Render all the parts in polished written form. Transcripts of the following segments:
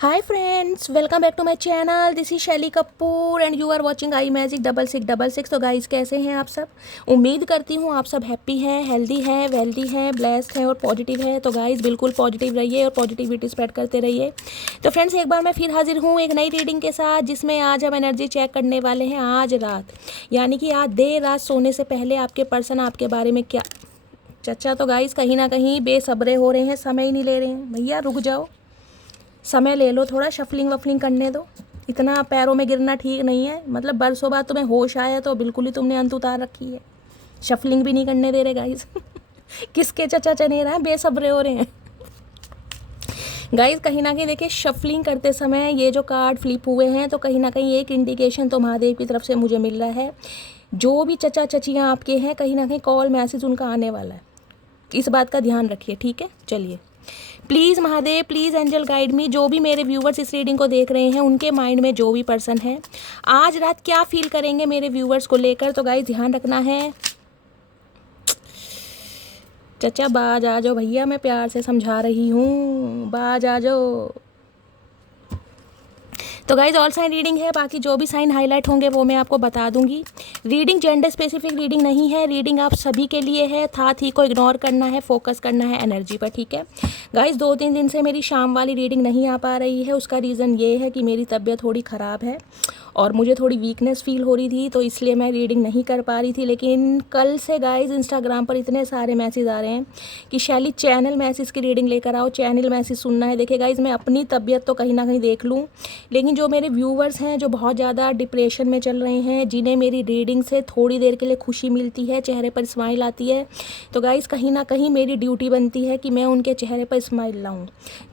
Hi friends, welcome back to my channel. This is Shaily Kapoor and you are watching I magic 6666। तो guys, कैसे हैं आप सब? उम्मीद करती हूँ आप सब हैप्पी हैं, हेल्दी हैं, वेल्दी हैं, ब्लेस्ड हैं और पॉजिटिव हैं। तो गाइस, बिल्कुल पॉजिटिव रहिए और पॉजिटिविटी स्प्रेड करते रहिए। तो फ्रेंड्स, एक बार मैं फिर हाजिर हूँ एक नई रीडिंग के साथ, जिसमें आज हम एनर्जी चेक करने वाले हैं आज रात, यानी कि आज देर रात सोने से पहले आपके पर्सन आपके बारे में क्या। चचा तो गाइस कहीं ना कहीं बेसब्रे हो रहे हैं, समय ही नहीं ले रहे हैं। भैया रुक जाओ, समय ले लो, थोड़ा शफलिंग वफलिंग करने दो। इतना पैरों में गिरना ठीक नहीं है। मतलब बरसों बाद तुम्हें होश आया तो बिल्कुल ही तुमने अंत उतार रखी है। शफलिंग भी नहीं करने दे रहे गाइस। किसके चचा चने रहा है, बेसब्रे हो रहे हैं गाइस। कहीं ना कहीं देखिए, शफलिंग करते समय ये जो कार्ड फ्लिप हुए हैं, तो कहीं ना कहीं एक इंडिकेशन तो महादेव की तरफ से मुझे मिल रहा है। जो भी चचा चचियाँ आपके हैं, कहीं ना कहीं कॉल मैसेज उनका आने वाला है। इस बात का ध्यान रखिए, ठीक है। चलिए, please Mahadev, please angel guide me. जो भी मेरे व्यूवर्स इस रीडिंग को देख रहे हैं, उनके माइंड में जो भी पर्सन है, आज रात क्या फील करेंगे मेरे व्यूवर्स को लेकर। तो गाइस, ध्यान रखना है। चचा बाज आ जाओ भैया, मैं प्यार से समझा रही हूँ, बाज आ जाओ। तो गाइज, ऑल साइन रीडिंग है, बाकी जो भी साइन हाईलाइट होंगे वो मैं आपको बता दूंगी। रीडिंग जेंडर स्पेसिफिक रीडिंग नहीं है, रीडिंग आप सभी के लिए है। था थी को इग्नोर करना है, फोकस करना है एनर्जी पर, ठीक है गाइज। 2-3 दिन से मेरी शाम वाली रीडिंग नहीं आ पा रही है। उसका रीज़न ये है कि मेरी तबीयत थोड़ी ख़राब है और मुझे थोड़ी वीकनेस फील हो रही थी, तो इसलिए मैं रीडिंग नहीं कर पा रही थी। लेकिन कल से गाइज इंस्टाग्राम पर इतने सारे मैसेज आ रहे हैं कि शैली चैनल मैसेज की रीडिंग लेकर आओ, चैनल मैसेज सुनना है। देखिए गाइज, मैं अपनी तबीयत तो कहीं ना कहीं देख लूँ, लेकिन जो मेरे व्यूवर्स हैं जो बहुत ज़्यादा डिप्रेशन में चल रहे हैं, जिन्हें मेरी रीडिंग से थोड़ी देर के लिए खुशी मिलती है, चेहरे पर स्माइल आती है, तो गाइज कहीं ना कहीं मेरी ड्यूटी बनती है कि मैं उनके चेहरे पर स्माइल लाऊं।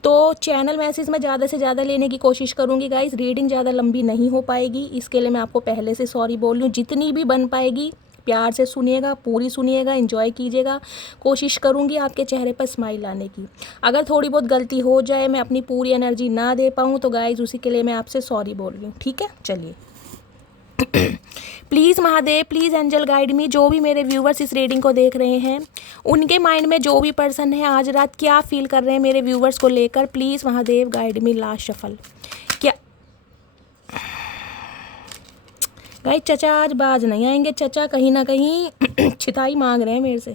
तो चैनल मैसेज में ज़्यादा से ज़्यादा लेने की कोशिश करूँगी गाइज। रीडिंग ज़्यादा लंबी नहीं हो पाएगी, इसके लिए मैं आपको पहले से सॉरी बोल रही हूँ। जितनी भी बन पाएगी प्यार से सुनिएगा, पूरी सुनिएगा, एंजॉय कीजिएगा। कोशिश करूँगी आपके चेहरे पर स्माइल लाने की। अगर थोड़ी बहुत गलती हो जाए, मैं अपनी पूरी एनर्जी ना दे पाऊँ, तो गाइज उसी के लिए मैं आपसे सॉरी बोल रही हूँ, ठीक है। चलिए, please Mahadev, please angel guide me. जो भी मेरे व्यूवर्स इस रीडिंग को देख रहे हैं, उनके माइंड में जो भी पर्सन है, आज रात क्या फील कर रहे हैं मेरे व्यूवर्स को लेकर। Please Mahadev guide me. Last shuffle क्या गाइस, चचा आज बाज नहीं आएंगे। चचा कहीं ना कहीं छिताई मांग रहे हैं मेरे से।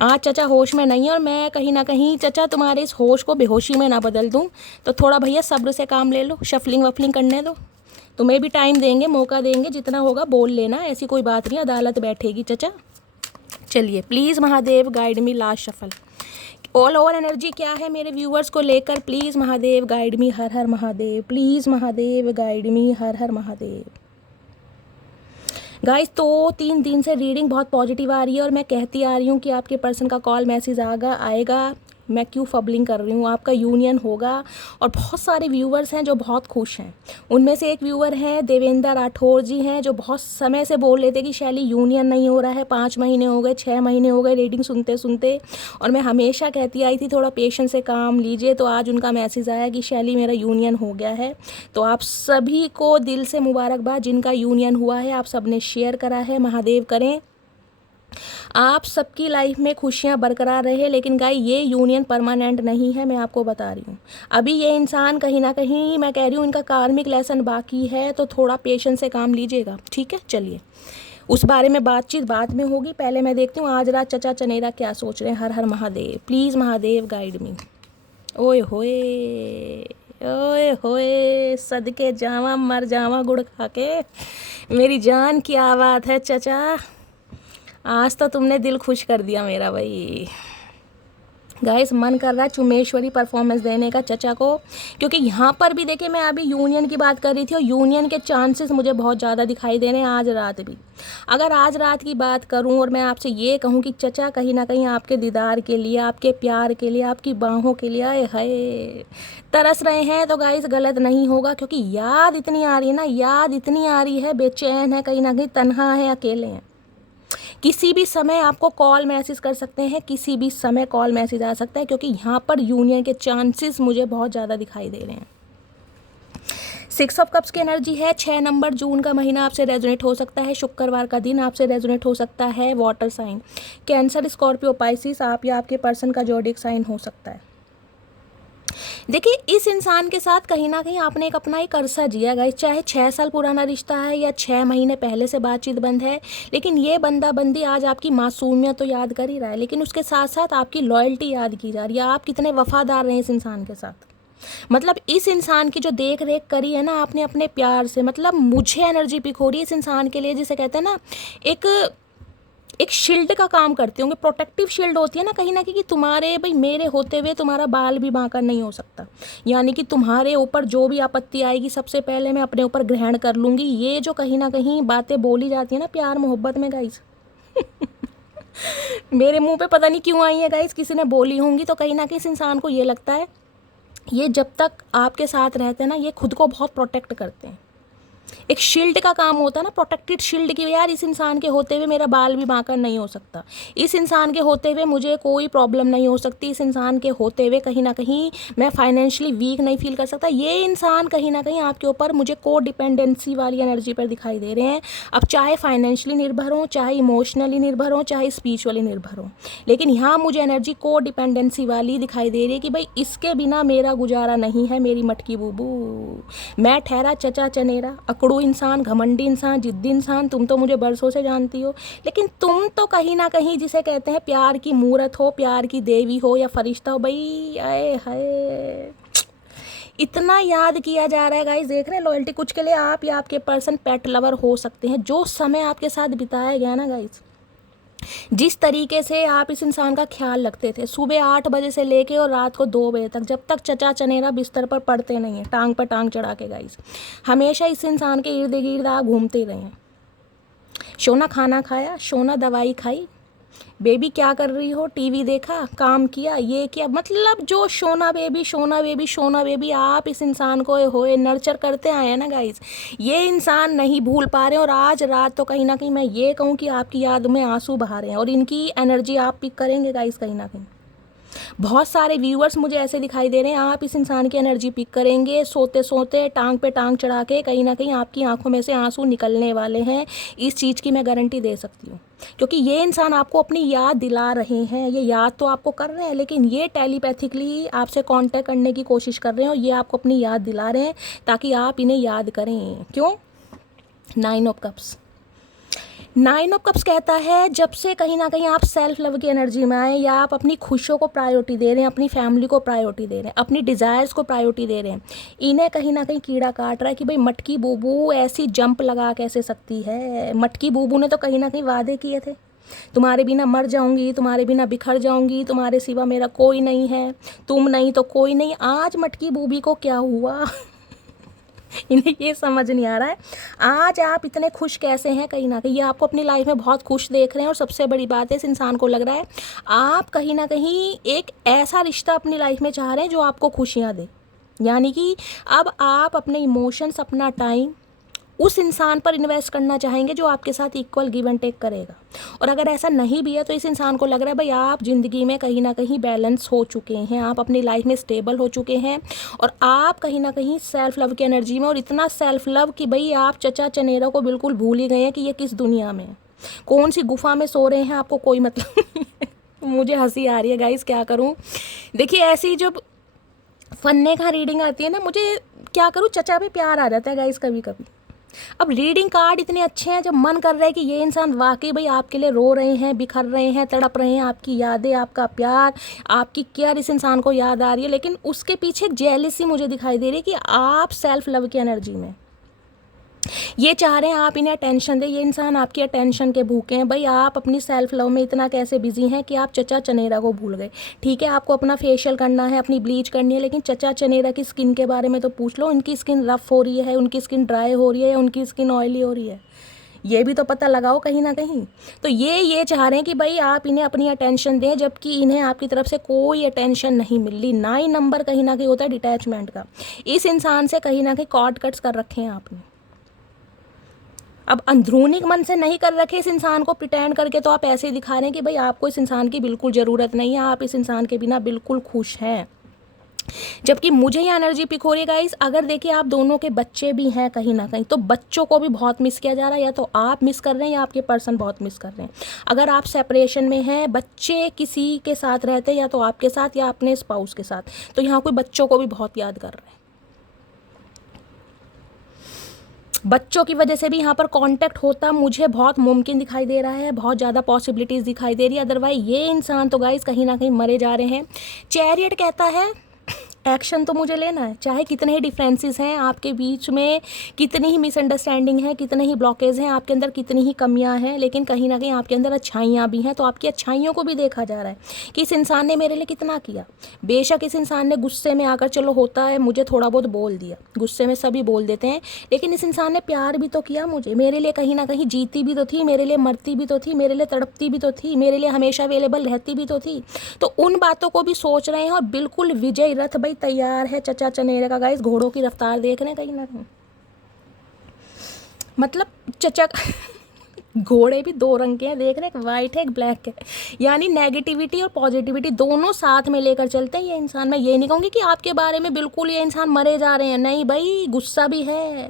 आज चचा होश में नहीं है, और मैं कहीं ना कहीं चचा तुम्हारे इस होश को बेहोशी में ना बदल दूं। तो थोड़ा भैया सब्र से काम ले लो, शफलिंग वफलिंग करने दो। तुम्हें भी टाइम देंगे, मौका देंगे, जितना होगा बोल लेना, ऐसी कोई बात नहीं, अदालत बैठेगी चचा। चलिए, please Mahadev guide me. Last shuffle all over energy क्या है मेरे व्यूवर्स को लेकर। Please Mahadev guide me. Her Har Mahadev. Please Mahadev guide me. Her Har Mahadev. Guys, तो 3 दिन से रीडिंग बहुत पॉजिटिव आ रही है, और मैं कहती आ रही हूँ कि आपके पर्सन का कॉल मैसेज आएगा। मैं क्यों फबलिंग कर रही हूँ, आपका यूनियन होगा। और बहुत सारे व्यूवर्स हैं जो बहुत खुश हैं। उनमें से एक व्यूवर हैं देवेंद्र राठौर जी हैं, जो बहुत समय से बोल रहे थे कि शैली यूनियन नहीं हो रहा है। 5 महीने हो गए, 6 महीने हो गए रीडिंग सुनते सुनते, और मैं हमेशा कहती आई थी थोड़ा पेशेंस से काम लीजिए। तो आज उनका मैसेज आया कि शैली मेरा यूनियन हो गया है। तो आप सभी को दिल से मुबारकबाद, जिनका यूनियन हुआ है। आप सब ने शेयर करा है, महादेव करें आप सबकी लाइफ में खुशियां बरकरार रहे। लेकिन गाइस, ये यूनियन परमानेंट नहीं है, मैं आपको बता रही हूँ। अभी ये इंसान कहीं ना कहीं, मैं कह रही हूँ, इनका कार्मिक लेसन बाकी है। तो थोड़ा पेशेंस से काम लीजिएगा, ठीक है। चलिए, उस बारे में बातचीत बाद में होगी। पहले मैं देखती हूँ आज रात चचा चनेरा क्या सोच रहे हैं। Har Har Mahadev. Please Mahadev guide me. ओए होए, ओए होए, सदके जावा मर जावा गुड़ खा के। मेरी जान की आवाज़ है चचा, आज तो तुमने दिल खुश कर दिया मेरा भाई। गाइस, मन कर रहा है चुमेश्वरी परफॉर्मेंस देने का चचा को, क्योंकि यहाँ पर भी देखिए, मैं अभी यूनियन की बात कर रही थी, और यूनियन के चांसेस मुझे बहुत ज़्यादा दिखाई दे रहे हैं आज रात भी। अगर आज रात की बात करूँ और मैं आपसे ये कहूँ कि चचा कहीं ना कहीं आपके दीदार के लिए, आपके प्यार के लिए, आपकी बाहों के लिए आए हाय तरस रहे हैं, तो गाइस गलत नहीं होगा। क्योंकि याद इतनी आ रही है ना, याद इतनी आ रही है, बेचैन है, कहीं ना कहीं तन्हा है, अकेले हैं। किसी भी समय आपको कॉल मैसेज कर सकते हैं, किसी भी समय कॉल मैसेज आ सकता है, क्योंकि यहाँ पर यूनियन के चांसेस मुझे बहुत ज़्यादा दिखाई दे रहे हैं। 6 ऑफ कप्स की एनर्जी है। 6 नंबर, जून का महीना आपसे रेजोनेट हो सकता है। शुक्रवार का दिन आपसे रेजोनेट हो सकता है। Water sign Cancer, Scorpio, Pisces, आप या आपके पर्सन का जोडिक साइन हो सकता है। देखिए इस इंसान के साथ कहीं ना कहीं आपने एक अपना एक अरसा जिया गाइस, चाहे 6 साल पुराना रिश्ता है या 6 महीने पहले से बातचीत बंद है, लेकिन ये बंदा बंदी आज आपकी मासूमियत तो याद कर ही रहा है, लेकिन उसके साथ साथ आपकी लॉयल्टी याद की जा रही है, आप कितने वफादार रहे इस इंसान के साथ। मतलब इस इंसान की जो देख रेख करी है ना आपने अपने प्यार से, मतलब मुझे एनर्जी पिक हो रही है इस इंसान के लिए, जिसे कहते हैं ना एक एक शील्ड का काम करते होंगे, प्रोटेक्टिव शील्ड होती है ना कहीं कि तुम्हारे भाई मेरे होते हुए तुम्हारा बाल भी बांका नहीं हो सकता, यानी कि तुम्हारे ऊपर जो भी आपत्ति आएगी सबसे पहले मैं अपने ऊपर ग्रहण कर लूँगी। ये जो कहीं ना कहीं बातें बोली जाती है ना प्यार मोहब्बत में गाइस मेरे मुंह पे पता नहीं क्यों आई है गाइस, किसी ने बोली होंगी, तो कहीं ना कहीं इस इंसान को ये लगता है ये जब तक आपके साथ रहते हैं ना ये खुद को बहुत प्रोटेक्ट करते हैं। एक शील्ड का काम होता है ना, प्रोटेक्टेड शील्ड की, यार इस इंसान के होते हुए मेरा बाल भी बांका नहीं हो सकता, इस इंसान के होते हुए मुझे कोई प्रॉब्लम नहीं हो सकती, इस इंसान के होते हुए कहीं ना कहीं मैं फाइनेंशियली वीक नहीं फील कर सकता। ये इंसान कहीं ना कहीं आपके ऊपर मुझे को डिपेंडेंसी वाली एनर्जी पर दिखाई दे रहे हैं। अब चाहे फाइनेंशियली निर्भर हो, चाहे इमोशनली निर्भर हो, चाहे स्पिरिचुअली निर्भर हो, लेकिन यहाँ मुझे एनर्जी को डिपेंडेंसी वाली दिखाई दे रही है कि भाई इसके बिना मेरा गुजारा नहीं है मेरी मटकी बूबू। मैं ठहरा चचा चनेरा, अकड़ू इंसान, घमंडी इंसान, जिद्दी इंसान, तुम तो मुझे बरसों से जानती हो, लेकिन तुम तो कहीं ना कहीं जिसे कहते हैं प्यार की मूरत हो, प्यार की देवी हो या फरिश्ता हो भाई। आए हाय इतना याद किया जा रहा है गाइस, देख रहे हैं लॉयल्टी। कुछ के लिए आप या आपके पर्सन पेट लवर हो सकते हैं। जो समय आपके साथ बिताया गया ना गाइस, जिस तरीके से आप इस इंसान का ख्याल रखते थे सुबह 8 बजे से लेके और रात को 2 बजे तक, जब तक चचा चनेरा बिस्तर पर पड़ते नहीं हैं टांग पर टांग चढ़ा के गाइस, हमेशा इस इंसान के इर्द गिर्द आप घूमते ही रहे हैं। सोना खाना खाया, सोना दवाई खाई, बेबी क्या कर रही हो, टीवी देखा, काम किया, ये किया, मतलब जो सोना बेबी सोना बेबी सोना बेबी आप इस इंसान को होए नर्चर करते आए हैं ना गाइस, ये इंसान नहीं भूल पा रहे हैं। और आज रात तो कहीं ना कहीं मैं ये कहूँ कि आपकी याद में आंसू बहा रहे हैं और इनकी एनर्जी आप पिक करेंगे गाइस। कहीं ना कहीं बहुत सारे व्यूअर्स मुझे ऐसे दिखाई दे रहे हैं, आप इस इंसान की एनर्जी पिक करेंगे, सोते सोते टांग पे टांग चढ़ा के कहीं ना कहीं आपकी आंखों में से आंसू निकलने वाले हैं। इस चीज़ की मैं गारंटी दे सकती हूँ, क्योंकि ये इंसान आपको अपनी याद दिला रहे हैं। ये याद तो आपको कर रहे हैं, लेकिन ये टेलीपैथिकली आपसे कांटेक्ट करने की कोशिश कर रहे हैं और ये आपको अपनी याद दिला रहे हैं ताकि आप इन्हें याद करें। क्यों? 9 ऑफ कप्स, 9 ऑफ कप्स कहता है जब से कहीं ना कहीं आप सेल्फ लव की एनर्जी में आए, या आप अपनी खुशियों को प्रायोरिटी दे रहे हैं, अपनी फैमिली को प्रायोरिटी दे रहे हैं, अपनी डिज़ायर्स को प्रायोरिटी दे रहे हैं, इन्हें कहीं ना कहीं कीड़ा काट रहा है कि भाई मटकी बूबू ऐसी जंप लगा कैसे सकती है। मटकी बूबू ने तो कहीं ना कहीं वादे किए थे, तुम्हारे बिना मर जाऊंगी, तुम्हारे बिना बिखर जाऊंगी, तुम्हारे सिवा मेरा कोई नहीं है, तुम नहीं तो कोई नहीं। आज मटकी बूबी को क्या हुआ इन्हें ये समझ नहीं आ रहा है आज आप इतने खुश कैसे हैं। कहीं ना कहीं ये आपको अपनी लाइफ में बहुत खुश देख रहे हैं, और सबसे बड़ी बात है इस इंसान को लग रहा है आप कहीं ना कहीं एक ऐसा रिश्ता अपनी लाइफ में चाह रहे हैं जो आपको खुशियाँ दे, यानी कि अब आप अपने इमोशंस, अपना टाइम उस इंसान पर इन्वेस्ट करना चाहेंगे जो आपके साथ इक्वल गिव एंड टेक करेगा। और अगर ऐसा नहीं भी है तो इस इंसान को लग रहा है भाई आप ज़िंदगी में कहीं ना कहीं बैलेंस हो चुके हैं, आप अपनी लाइफ में स्टेबल हो चुके हैं, और आप कहीं ना कहीं सेल्फ लव की एनर्जी में, और इतना सेल्फ लव कि भाई आप चचा चनेरा को बिल्कुल भूल ही गए हैं कि ये किस दुनिया में है, कौन सी गुफा में सो रहे हैं, आपको कोई मतलब नहीं है। मुझे हंसी आ रही है गाइस, क्या करूँ। देखिए ऐसी जब फन्ने का रीडिंग आती है ना, मुझे क्या करूँ, चचा पे प्यार आ जाता है गाइस कभी कभी। अब रीडिंग कार्ड इतने अच्छे हैं जब मन कर रहा है कि ये इंसान वाकई भाई आपके लिए रो रहे हैं, बिखर रहे हैं, तड़प रहे हैं, आपकी यादें, आपका प्यार, आपकी केयर इस इंसान को याद आ रही है, लेकिन उसके पीछे जेलिसी मुझे दिखाई दे रही है कि आप सेल्फ लव की एनर्जी में ये चाह रहे हैं आप इन्हें अटेंशन दें। ये इंसान आपकी अटेंशन के भूखे हैं। भाई आप अपनी सेल्फ लव में इतना कैसे बिजी हैं कि आप चचा चनेरा को भूल गए। ठीक है आपको अपना फेशियल करना है, अपनी ब्लीच करनी है, लेकिन चचा चनेरा की स्किन के बारे में तो पूछ लो। उनकी स्किन रफ हो रही है, उनकी स्किन ड्राई हो रही है, या उनकी स्किन ऑयली हो रही है, ये भी तो पता लगाओ कहीं ना कहीं। तो ये चाह रहे हैं कि भाई आप इन्हें अपनी अटेंशन दें, जबकि इन्हें आपकी तरफ से कोई अटेंशन नहीं मिल रही। 9 नंबर कहीं ना कहीं होता है डिटैचमेंट का। इस इंसान से कहीं ना कहीं कॉर्ड कट्स कर रखे हैं आपने। अब अंदरूनी मन से नहीं कर रखे इस इंसान को, प्रिटेंड करके तो आप ऐसे ही दिखा रहे हैं कि भाई आपको इस इंसान की बिल्कुल ज़रूरत नहीं है, आप इस इंसान के बिना बिल्कुल खुश हैं। जबकि मुझे ये एनर्जी पिक हो रही है गाइस, अगर देखिए आप दोनों के बच्चे भी हैं कहीं ना कहीं, तो बच्चों को भी बहुत मिस किया जा रहा है, या तो आप मिस कर रहे हैं या आपके पर्सन बहुत मिस कर रहे हैं। अगर आप सेपरेशन में हैं, बच्चे किसी के साथ रहते हैं, या तो आपके साथ या अपने स्पाउस के साथ, तो यहाँ कोई बच्चों को भी बहुत याद कर रहे हैं। बच्चों की वजह से भी यहाँ पर कांटेक्ट होता मुझे बहुत मुमकिन दिखाई दे रहा है, बहुत ज़्यादा पॉसिबिलिटीज़ दिखाई दे रही है। अदरवाइज ये इंसान तो गाइस कहीं ना कहीं मरे जा रहे हैं। चैरियट कहता है एक्शन तो मुझे लेना है, चाहे कितने ही डिफरेंसेस हैं आपके बीच में, कितनी ही मिसअंडरस्टैंडिंग है, कितने ही ब्लॉकेज हैं आपके अंदर, कितनी ही कमियां हैं, लेकिन कहीं ना कहीं आपके अंदर अच्छाइयाँ भी हैं। तो आपकी अच्छाइयों को भी देखा जा रहा है कि इस इंसान ने मेरे लिए कितना किया। बेशक इस इंसान ने गुस्से में आकर, चलो होता है, मुझे थोड़ा बहुत बोल दिया, गुस्से में सभी बोल देते हैं, लेकिन इस इंसान ने प्यार भी तो किया मुझे, मेरे लिए कहीं ना कहीं जीती भी तो थी, मेरे लिए मरती भी तो थी, मेरे लिए तड़पती भी तो थी, मेरे लिए हमेशा अवेलेबल रहती भी तो थी। तो उन बातों को भी सोच रहे हैं, और बिल्कुल विजय रथ भाई तैयार है चचा चनेरे का। गाइस घोड़ों की रफ्तार देख रहे हैं कहीं ना कहीं, मतलब चचा घोड़े भी दो रंग के हैं, देख रहे हैं, एक वाइट है एक ब्लैक है, यानी नेगेटिविटी और पॉजिटिविटी दोनों साथ में लेकर चलते हैं ये इंसान। मैं ये नहीं कहूँगी कि आपके बारे में बिल्कुल ये इंसान मरे जा रहे हैं, नहीं भाई, गुस्सा भी है,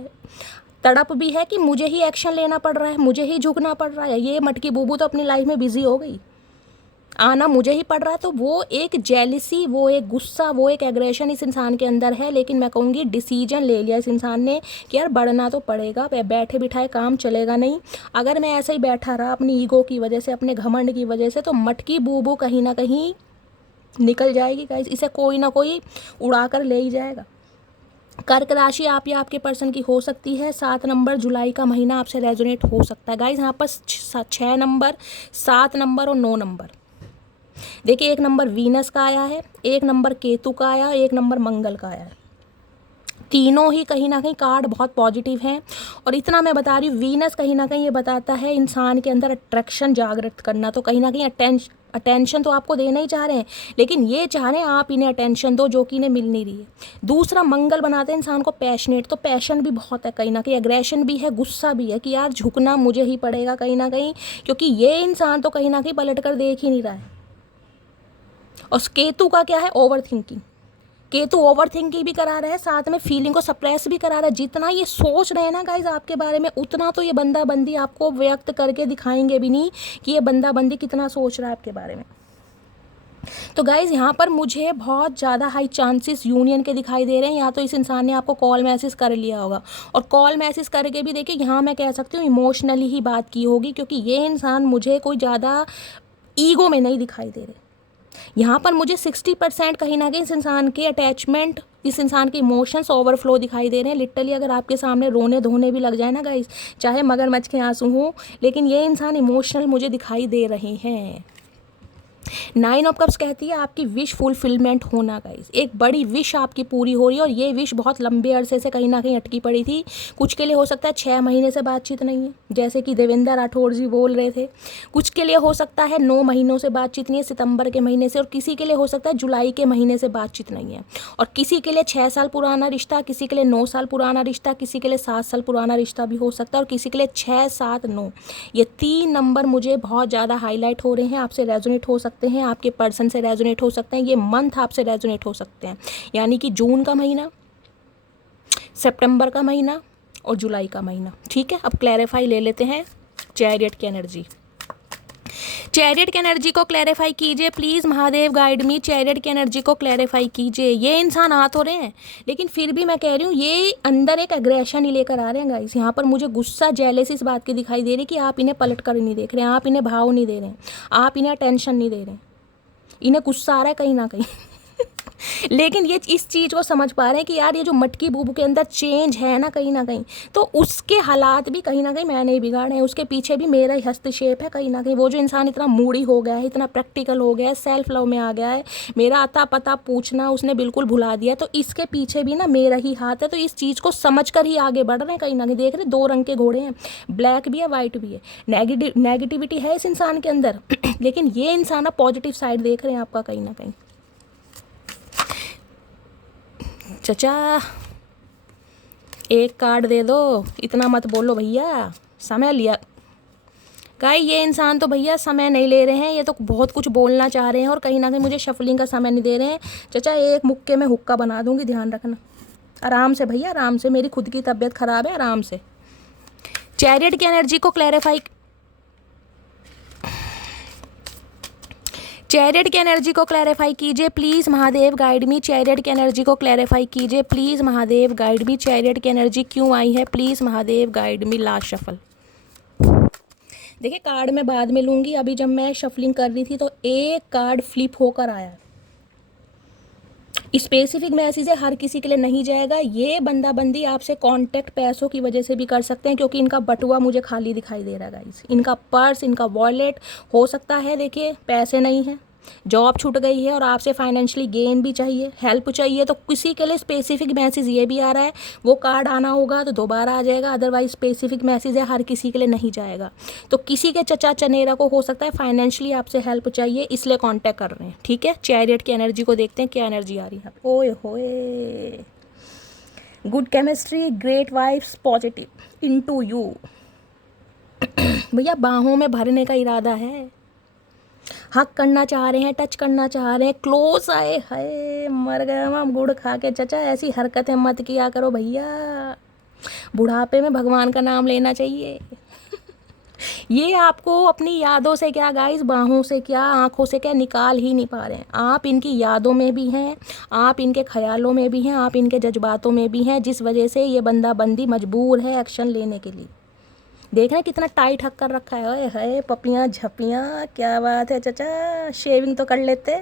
तड़प भी है कि मुझे ही एक्शन लेना पड़ रहा है, मुझे ही झुकना पड़ रहा है। ये मटकी बूबू तो अपनी लाइफ में बिजी हो गई, आना मुझे ही पड़ रहा है। तो वो एक जेलिसी, वो एक गुस्सा, वो एक एग्रेशन इस इंसान के अंदर है। लेकिन मैं कहूँगी डिसीजन ले लिया इस इंसान ने कि यार बढ़ना तो पड़ेगा, बैठे बिठाए काम चलेगा नहीं। अगर मैं ऐसे ही बैठा रहा अपनी ईगो की वजह से, अपने घमंड की वजह से, तो मटकी बूबू कहीं ना कहीं निकल जाएगी गाइस, इसे कोई ना कोई उड़ा कर ले ही जाएगा। कर्क राशि आप या आपके पर्सन की हो सकती है। 7 नंबर जुलाई का महीना आपसे रेजोनेट हो सकता है गाइस। यहाँ पर 6 नंबर, 7 नंबर और 9 नंबर। देखिए, 1 नंबर वीनस का आया है, 1 नंबर केतु का आया, 1 नंबर मंगल का आया है। तीनों ही कहीं ना कहीं कार्ड बहुत पॉजिटिव हैं। और इतना मैं बता रही हूँ, वीनस कहीं ना कहीं ये बताता है इंसान के अंदर अट्रैक्शन जागृत करना। तो कहीं ना कहीं अटेंशन तो आपको देना ही चाह रहे हैं, लेकिन ये चाह रहे हैं आप इन्हें अटेंशन दो जो कि इन्हें मिल नहीं रही है। दूसरा, मंगल बनाते हैं इंसान को पैशनेट, तो पैशन भी बहुत है कहीं ना कहीं, एग्रेशन भी है, गुस्सा भी है कि यार झुकना मुझे ही पड़ेगा कहीं ना कहीं, क्योंकि ये इंसान तो कहीं ना कहीं पलट कर देख ही नहीं रहा है। और केतु का क्या है, over thinking. Ketu over thinking भी करा रहा है, साथ में फीलिंग को सप्रेस भी करा रहा है। जितना ये सोच रहे हैं ना गाइज आपके बारे में, उतना तो ये बंदा बंदी आपको व्यक्त करके दिखाएंगे भी नहीं कि ये बंदा बंदी कितना सोच रहा है आपके बारे में। तो गाइज यहाँ पर मुझे बहुत ज़्यादा हाई चांसेस यूनियन के दिखाई दे रहे हैं। या तो इस इंसान ने आपको कॉल मैसेज कर लिया होगा, और कॉल मैसेज करके भी देखिए यहाँ मैं कह सकती हूँ इमोशनली ही बात की होगी, क्योंकि ये इंसान मुझे कोई ज़्यादा ईगो में नहीं दिखाई दे रहे। यहाँ पर मुझे 60% कहीं ना कहीं इस इंसान के अटैचमेंट, इस इंसान के इमोशंस ओवरफ्लो दिखाई दे रहे हैं। लिटरली अगर आपके सामने रोने धोने भी लग जाए ना गाइस, चाहे मगरमच्छ के आंसू हों, लेकिन ये इंसान इमोशनल मुझे दिखाई दे रहे हैं। 9 ऑफ कप्स कहती है आपकी विश फुलफिलमेंट होना गाइस, एक बड़ी विश आपकी पूरी हो रही है। और ये विश बहुत लंबे अरसे से कहीं ना कहीं अटकी पड़ी थी। कुछ के लिए हो सकता है 6 महीने से बातचीत नहीं है, जैसे कि देवेंद्र राठौर जी बोल रहे थे। कुछ के लिए हो सकता है 9 महीनों से बातचीत नहीं है, सितंबर के महीने से। और किसी के लिए हो सकता है जुलाई के महीने से बातचीत नहीं है। और किसी के लिए 6 साल पुराना रिश्ता, किसी के लिए 9 साल पुराना रिश्ता, किसी के लिए 7 साल पुराना रिश्ता भी हो सकता है, और किसी के लिए 6, 7, 9, ये 3 नंबर मुझे बहुत ज़्यादा हाईलाइट हो रहे हैं। आपसे रेजोनेट हो सकते हैं, आपके पर्सन से रेजोनेट हो सकते हैं, ये मंथ आपसे रेजोनेट हो सकते हैं। यानी कि जून का महीना, सितंबर का महीना और जुलाई का महीना। ठीक है, अब क्लैरिफाई ले लेते हैं चैरियट की एनर्जी। चैरियट की एनर्जी को क्लैरिफाई कीजिए please, Mahadev guide me. Chariot की एनर्जी को क्लैरिफाई कीजिए। ये इंसान आ तो रहे हैं, लेकिन फिर भी मैं कह रही हूँ ये अंदर एक एग्रेशन ही लेकर आ रहे हैं गाइस। यहाँ पर मुझे गुस्सा, जेलसी इस बात की दिखाई दे रही कि आप इन्हें पलट कर नहीं देख रहे हैं, आप इन्हें भाव नहीं दे रहे हैं, आप इन्हें अटेंशन नहीं दे रहे हैं, इन्हें गुस्सा आ रहा है कहीं ना कहीं लेकिन ये इस चीज़ को समझ पा रहे हैं कि यार ये जो मटकी बूबू के अंदर चेंज है ना कहीं ना कहीं, तो उसके हालात भी कहीं ना कहीं मैंने ही बिगाड़े हैं, उसके पीछे भी मेरा ही हस्तक्षेप है कहीं ना कहीं। वो जो इंसान इतना मूडी हो गया है, इतना प्रैक्टिकल हो गया है, सेल्फ लव में आ गया है, मेरा अता पता पूछना उसने बिल्कुल भुला दिया, तो इसके पीछे भी ना मेरा ही हाथ है। तो इस चीज़ को समझ कर ही आगे बढ़ रहे हैं कहीं ना कहीं। देख रहे 2 रंग के घोड़े हैं, ब्लैक भी है वाइट भी है। नेगेटिविटी है इस इंसान के अंदर लेकिन ये इंसान अब पॉजिटिव साइड देख रहे हैं आपका कहीं ना कहीं। चचा एक कार्ड दे दो, इतना मत बोलो भैया, समय लिया। गाइस ये इंसान तो भैया समय नहीं ले रहे हैं, ये तो बहुत कुछ बोलना चाह रहे हैं और कहीं ना कहीं मुझे शफलिंग का समय नहीं दे रहे हैं। चाचा एक मुक्के में हुक्का बना दूंगी, ध्यान रखना। आराम से भैया, आराम से, मेरी खुद की तबीयत खराब है, आराम से। चैरियट की एनर्जी को क्लैरिफाई, चैरियट की एनर्जी को क्लैरिफाई कीजिए please Mahadev, guide me. Chariot की एनर्जी को क्लैरिफाई कीजिए please Mahadev, guide me. Chariot की एनर्जी क्यों आई है, please Mahadev, guide me. Last shuffle. देखिए कार्ड मैं बाद में लूँगी, अभी जब मैं शफलिंग कर रही थी तो एक कार्ड फ्लिप होकर आया। स्पेसिफिक मैसेज है, हर किसी के लिए नहीं जाएगा। ये बंदा बंदी आपसे कांटेक्ट पैसों की वजह से भी कर सकते हैं, क्योंकि इनका बटुआ मुझे खाली दिखाई दे रहा है गाइस। इनका पर्स, इनका वॉलेट हो सकता है, देखिए पैसे नहीं हैं, जॉब छूट गई है और आपसे फाइनेंशियली गेन भी चाहिए, हेल्प चाहिए, तो किसी के लिए स्पेसिफिक मैसेज ये भी आ रहा है। वो कार्ड आना होगा तो दोबारा आ जाएगा, अदरवाइज स्पेसिफिक मैसेज है, हर किसी के लिए नहीं जाएगा। तो किसी के चचा चनेरा को हो सकता है फाइनेंशियली आपसे हेल्प चाहिए, इसलिए कांटेक्ट कर रहे हैं, ठीक है। चैरियट की एनर्जी को देखते हैं क्या एनर्जी आ रही है। ओए होए, good chemistry, great vibes, positive into you. भैया बाहों में भरने का इरादा है, हक करना चाह रहे हैं, टच करना चाह रहे हैं, क्लोज आए। हाय मर गया मैं गुड़ खा के। चाचा ऐसी हरकतें मत किया करो भैया, बुढ़ापे में भगवान का नाम लेना चाहिए। ये आपको अपनी यादों से क्या गाइस, बाहों से क्या, आंखों से क्या निकाल ही नहीं पा रहे हैं। आप इनकी यादों में भी हैं, आप इनके ख्यालों में भी हैं, आप इनके जज्बातों में भी हैं, जिस वजह से ये बंदा बंदी मजबूर है एक्शन लेने के लिए। देख रहे हैं कितना टाइट हक कर रखा है। ओए हाय पपियाँ झपियाँ, क्या बात है चाचा, शेविंग तो कर लेते।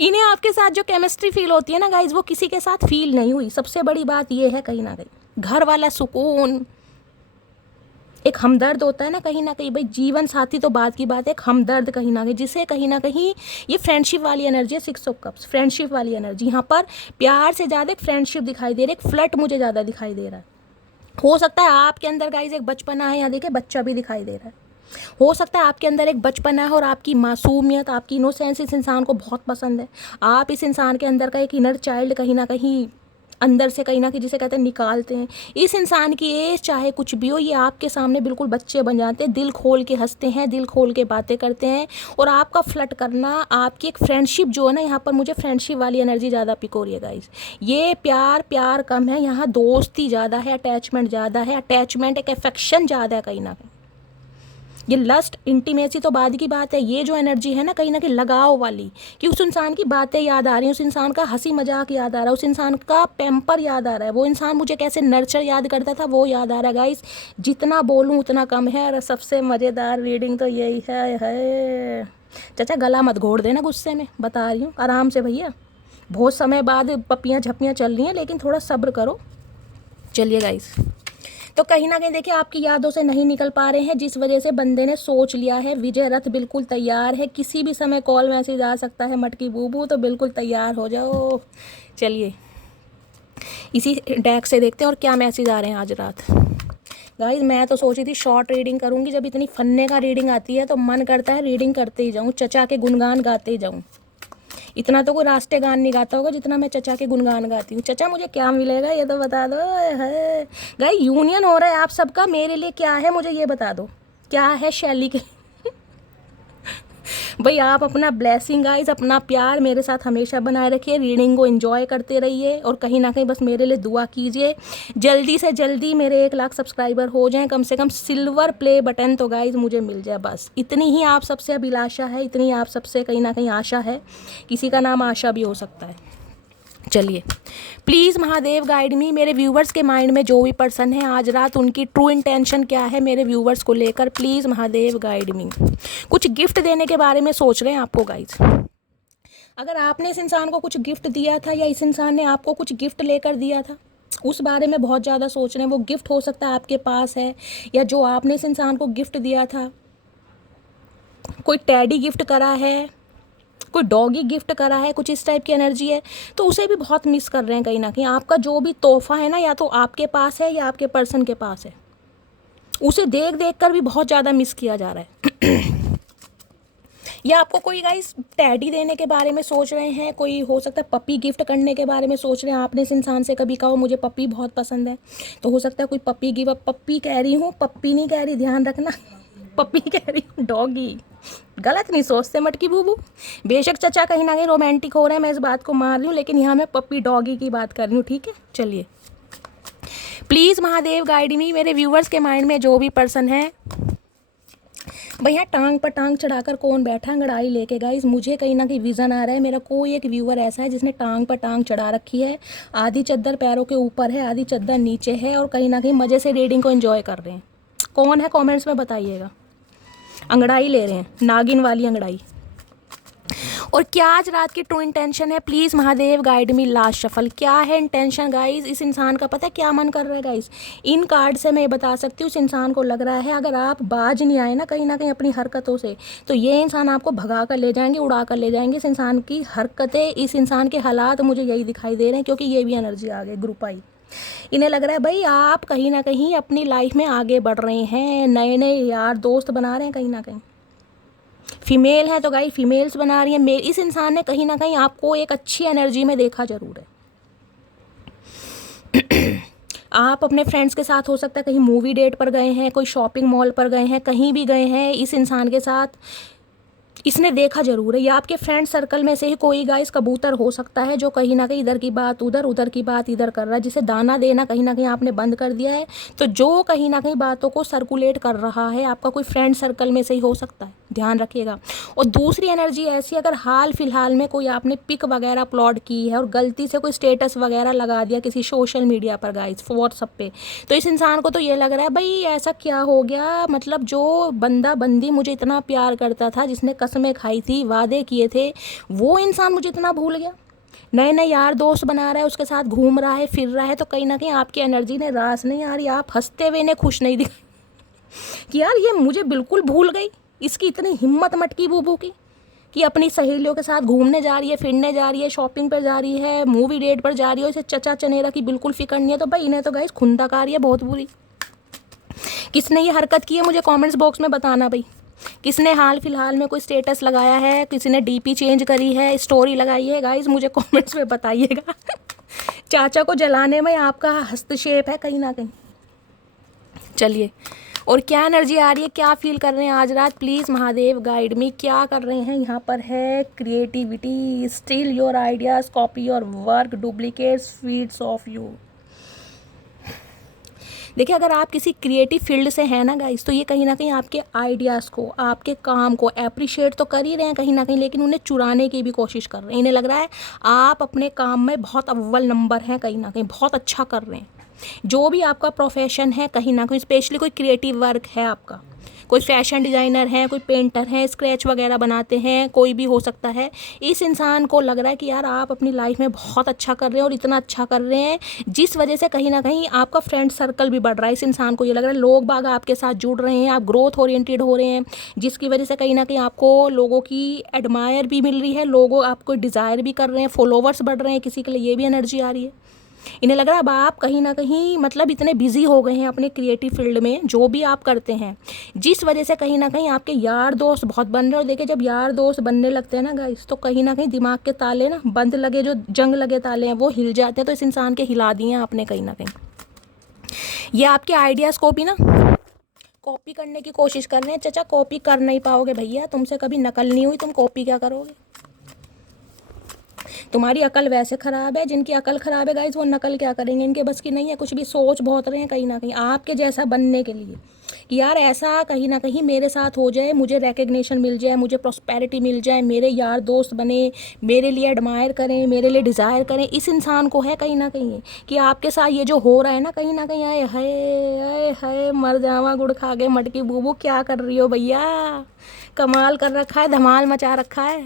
इन्हें आपके साथ जो केमिस्ट्री फील होती है ना गाइज, वो किसी के साथ फील नहीं हुई। सबसे बड़ी बात ये है, कहीं ना कहीं घर वाला सुकून, एक हमदर्द होता है ना कहीं भाई, जीवन साथी तो बात की बात है, एक हमदर्द कहीं ना कहीं, जिसे कहीं ना कहीं ये फ्रेंडशिप वाली एनर्जी है। 6 ऑफ कप्स फ्रेंडशिप वाली एनर्जी, यहाँ पर प्यार से ज़्यादा एक फ्रेंडशिप दिखाई दे रही है, एक फ्लर्ट मुझे ज़्यादा दिखाई दे रहा है। हो सकता है आपके अंदर गाइज एक बचपना है, यहाँ देखिए बच्चा भी दिखाई दे रहा है। हो सकता है आपके अंदर एक बचपना है और आपकी मासूमियत, आपकी इनोसेंस इस इंसान को बहुत पसंद है। आप इस इंसान के अंदर का एक इनर चाइल्ड कहीं ना कहीं अंदर से कहीं ना कहीं, जिसे कहते हैं, निकालते हैं। इस इंसान की एज चाहे कुछ भी हो, ये आपके सामने बिल्कुल बच्चे बन जाते हैं, दिल खोल के हंसते हैं, दिल खोल के बातें करते हैं। और आपका फ्लर्ट करना, आपकी एक फ्रेंडशिप जो है ना, यहाँ पर मुझे फ्रेंडशिप वाली एनर्जी ज़्यादा पिक हो रही है गाइज। ये प्यार कम है, यहाँ दोस्ती ज़्यादा है, अटैचमेंट ज़्यादा है, अटैचमेंट एक अफेक्शन ज़्यादा है कहीं ना कहीं। ये लस्ट इंटीमेसी तो बाद की बात है, ये जो एनर्जी है ना कहीं लगाव वाली, कि उस इंसान की बातें याद आ रही हैं, उस इंसान का हंसी मजाक याद आ रहा है, उस इंसान का पैम्पर याद आ रहा है, वो इंसान मुझे कैसे नर्चर याद करता था वो याद आ रहा है गाइस। जितना बोलूँ उतना कम है। और सबसे मज़ेदार रीडिंग तो यही है। चाचा गला मत घोड़ देना गुस्से में, बता रही हूँ, आराम से भैया। बहुत समय बाद पपियाँ झपियाँ चल रही हैं, लेकिन थोड़ा सब्र करो। चलिए गाइस, तो कहीं ना कहीं देखिए आपकी यादों से नहीं निकल पा रहे हैं, जिस वजह से बंदे ने सोच लिया है। विजय रथ बिल्कुल तैयार है, किसी भी समय कॉल मैसेज आ सकता है, मटकी बूबू, तो बिल्कुल तैयार हो जाओ। चलिए इसी डेक से देखते हैं और क्या मैसेज आ रहे हैं आज रात। गाइस मैं तो सोची थी शॉर्ट रीडिंग करूँगी, जब इतनी फन्ने का रीडिंग आती है तो मन करता है रीडिंग करते ही जाऊँ, चचा के गुणगान गाते ही जाऊँ। इतना तो कोई रास्ते गान नहीं गाता होगा जितना मैं चचा के गुणगान गाती हूँ। चचा मुझे क्या मिलेगा ये तो बता दो। है गाइस यूनियन हो रहा है आप सबका, मेरे लिए क्या है मुझे ये बता दो, क्या है शैली के भाई आप अपना ब्लेसिंग गाइस, अपना प्यार मेरे साथ हमेशा बनाए रखिए, रीडिंग को एंजॉय करते रहिए और कहीं ना कहीं बस मेरे लिए दुआ कीजिए, जल्दी से जल्दी मेरे 1 लाख सब्सक्राइबर हो जाएं, कम से कम सिल्वर प्ले बटन तो गाइस मुझे मिल जाए, बस इतनी ही आप सबसे अभिलाषा है, इतनी आप सबसे कहीं ना कहीं आशा है। किसी का नाम आशा भी हो सकता है। चलिए प्लीज़ महादेव गाइड मी, मेरे व्यूवर्स के माइंड में जो भी पर्सन है आज रात, उनकी ट्रू इंटेंशन क्या है मेरे व्यूवर्स को लेकर, प्लीज़ महादेव गाइड मी। कुछ गिफ्ट देने के बारे में सोच रहे हैं आपको गाइज। अगर आपने इस इंसान को कुछ गिफ्ट दिया था या इस इंसान ने आपको कुछ गिफ्ट लेकर दिया था, उस बारे में बहुत ज़्यादा सोच रहे हैं। वो गिफ्ट हो सकता है आपके पास है, या जो आपने इस इंसान को गिफ्ट दिया था, कोई टैडी गिफ्ट करा है, कोई डॉगी गिफ्ट करा है, कुछ इस टाइप की एनर्जी है, तो उसे भी बहुत मिस कर रहे हैं कहीं ना कहीं। आपका जो भी तोहफा है ना, या तो आपके पास है या आपके पर्सन के पास है, उसे देख देख कर भी बहुत ज़्यादा मिस किया जा रहा है। या आपको कोई गाइस टैडी देने के बारे में सोच रहे हैं, कोई हो सकता है पपी गिफ्ट करने के बारे में सोच रहे हैं, आपने इस इंसान से कभी कहा मुझे पपी बहुत पसंद है, तो हो सकता है कोई पपी गिव अप, पप्पी कह रही हूँ, पप्पी नहीं कह रही, ध्यान रखना, पपी कह रही हूँ, डॉगी, गलत नहीं सोचते मटकी बूबू। बेशक चचा कहीं ना कहीं रोमांटिक हो रहे हैं, मैं इस बात को मान रही हूँ, लेकिन यहाँ मैं पप्पी डॉगी की बात कर रही हूँ, ठीक है। चलिए प्लीज़ महादेव गाइड मी, मेरे व्यूवर्स के माइंड में जो भी पर्सन है, भैया टांग पर टांग चढ़ाकर कौन बैठा अंगड़ाई लेके गाइस, मुझे कहीं ना कहीं विज़न आ रहा है, मेरा कोई एक व्यूवर ऐसा है जिसने टांग पर टांग चढ़ा रखी है, आधी चद्दर पैरों के ऊपर है, आधी चद्दर नीचे है, और कहीं ना कहीं मज़े से रीडिंग को एंजॉय कर रहे हैं। कौन है कमेंट्स में बताइएगा। अंगड़ाई ले रहे हैं, नागिन वाली अंगड़ाई। और क्या आज रात की ट्रू इंटेंशन है, please Mahadev guide me last shuffle. क्या है इंटेंशन गाइस, इस इंसान का पता है क्या मन कर रहा है गाइस, इन कार्ड से मैं बता सकती हूँ, इस इंसान को लग रहा है अगर आप बाज नहीं आए ना कहीं अपनी हरकतों से, तो ये इंसान आपको भगा कर ले जाएंगे, उड़ा कर ले जाएंगे। इस इंसान की हरकतें, इस इंसान के हालात मुझे यही दिखाई दे रहे हैं, क्योंकि ये भी एनर्जी आ गई ग्रुप आई। इन्हें लग रहा है भाई आप कहीं ना कहीं अपनी लाइफ में आगे बढ़ रहे हैं, नए नए यार दोस्त बना रहे हैं, कहीं ना कहीं फीमेल है तो गाइस फीमेल्स बना रही है, मेल। इस इंसान ने कहीं ना कहीं आपको एक अच्छी एनर्जी में देखा जरूर है। आप अपने फ्रेंड्स के साथ हो सकता है कहीं मूवी डेट पर गए हैं, कोई शॉपिंग मॉल पर गए हैं, कहीं भी गए हैं, इस इंसान के साथ इसने देखा जरूर है। या आपके फ्रेंड सर्कल में से ही कोई गाइस कबूतर हो सकता है जो कहीं ना कहीं इधर की बात उधर, उधर की बात इधर कर रहा है, जिसे दाना देना कहीं ना कहीं आपने बंद कर दिया है, तो जो कहीं ना कहीं बातों को सर्कुलेट कर रहा है आपका कोई फ्रेंड सर्कल में से ही हो सकता है, ध्यान रखिएगा। और दूसरी एनर्जी ऐसी, अगर हाल फिलहाल में कोई आपने पिक वगैरह अपलोड की है और गलती से कोई स्टेटस वगैरह लगा दिया किसी सोशल मीडिया पर गाइस, व्हाट्सअप पे, तो इस इंसान को तो ये लग रहा है भाई ऐसा क्या हो गया, मतलब जो बंदा बंदी मुझे इतना प्यार करता था, जिसने कसमें खाई थी, वादे किए थे, वो इंसान मुझे इतना भूल गया, नए नए यार दोस्त बना रहा है, उसके साथ घूम रहा है, फिर रहा है, तो कहीं ना कहीं आपकी एनर्जी ने रास नहीं आ रही, आप हंसते हुए ने खुश नहीं दिखाई कि यार ये मुझे बिल्कुल भूल गई। इसकी इतनी हिम्मत मटकी बूबू की कि अपनी सहेलियों के साथ घूमने जा रही है, फिरने जा रही है, शॉपिंग पर जा रही है, मूवी डेट पर जा रही है, इसे चचा चनेरा की बिल्कुल फिक्र नहीं है। तो भाई इन्हें तो गाइस खुंदकारी है बहुत बुरी। किसने ये हरकत की है मुझे कमेंट्स बॉक्स में बताना भाई। किसने हाल फिलहाल में कोई स्टेटस लगाया है, किसी ने डीपी चेंज करी है, स्टोरी लगाई है, गाइस मुझे कमेंट्स में बताइएगा। चाचा को जलाने में आपका हस्तक्षेप है कहीं ना कहीं। चलिए, और क्या एनर्जी आ रही है, क्या फील कर रहे हैं आज रात, प्लीज़ महादेव गाइड मी। क्या कर रहे हैं यहाँ पर है creativity, steel your ideas, copy your work, duplicates feeds of you. देखिए अगर आप किसी क्रिएटिव फील्ड से हैं ना गाइस, तो ये कहीं ना कहीं आपके आइडियाज़ को, आपके काम को अप्रिशिएट तो कर ही रहे हैं कहीं ना कहीं, लेकिन उन्हें चुराने की भी कोशिश कर रहे हैं। इन्हें लग रहा है आप अपने काम में बहुत अव्वल नंबर हैं, कहीं ना कहीं बहुत अच्छा कर रहे हैं। जो भी आपका प्रोफेशन है कहीं ना कहीं, स्पेशली कोई क्रिएटिव वर्क है आपका, कोई फैशन डिज़ाइनर है, कोई पेंटर है, स्क्रैच वगैरह बनाते हैं, कोई भी हो सकता है, इस इंसान को लग रहा है कि यार आप अपनी लाइफ में बहुत अच्छा कर रहे हैं, और इतना अच्छा कर रहे हैं जिस वजह से कहीं ना कहीं आपका फ्रेंड सर्कल भी बढ़ रहा है। इस इंसान को ये लग रहा है लोग बाग आपके साथ जुड़ रहे हैं, आप ग्रोथ ओरिएंटेड हो रहे हैं, जिसकी वजह से कहीं ना कहीं आपको लोगों की एडमायर भी मिल रही है, लोग आपको डिज़ायर भी कर रहे हैं, फॉलोवर्स बढ़ रहे हैं किसी के लिए, ये भी एनर्जी आ रही है। इन्हें लग रहा है अब आप कहीं ना कहीं मतलब इतने बिजी हो गए हैं अपने क्रिएटिव फील्ड में, जो भी आप करते हैं, जिस वजह से कहीं ना कहीं आपके यार दोस्त बहुत बन रहे हैं। और देखिए जब यार दोस्त बनने लगते हैं ना गाइस, तो कहीं ना कहीं दिमाग के ताले ना बंद लगे, जो जंग लगे ताले हैं वो हिल जाते हैं। तो इस इंसान के हिला दिए हैं आपने कहीं ना कहीं। ये आपके आइडियाज़ को भी ना कॉपी करने की कोशिश कर रहे हैं। चाचा कॉपी कर नहीं पाओगे भैया, तुमसे कभी नकल नहीं हुई, तुम कॉपी क्या करोगे, तुम्हारी अकल वैसे ख़राब है। जिनकी अकल ख़राब है गाइज वो नकल क्या करेंगे, इनके बस की नहीं है कुछ भी। सोच बहुत रहे हैं कहीं ना कहीं आपके जैसा बनने के लिए कि यार ऐसा कहीं ना कहीं मेरे साथ हो जाए, मुझे रिकग्निशन मिल जाए, मुझे प्रॉस्पेरिटी मिल जाए, मेरे यार दोस्त बने, मेरे लिए एडमायर करें, मेरे लिए डिज़ायर करें। इस इंसान को है कहीं ना कहीं कि आपके साथ ये जो हो रहा है ना कहीं ना कहीं, आए हाय हाय मर जावा गुड़ खा गए मटकी बूबू, क्या कर रही हो भैया, कमाल कर रखा है, धमाल मचा रखा है,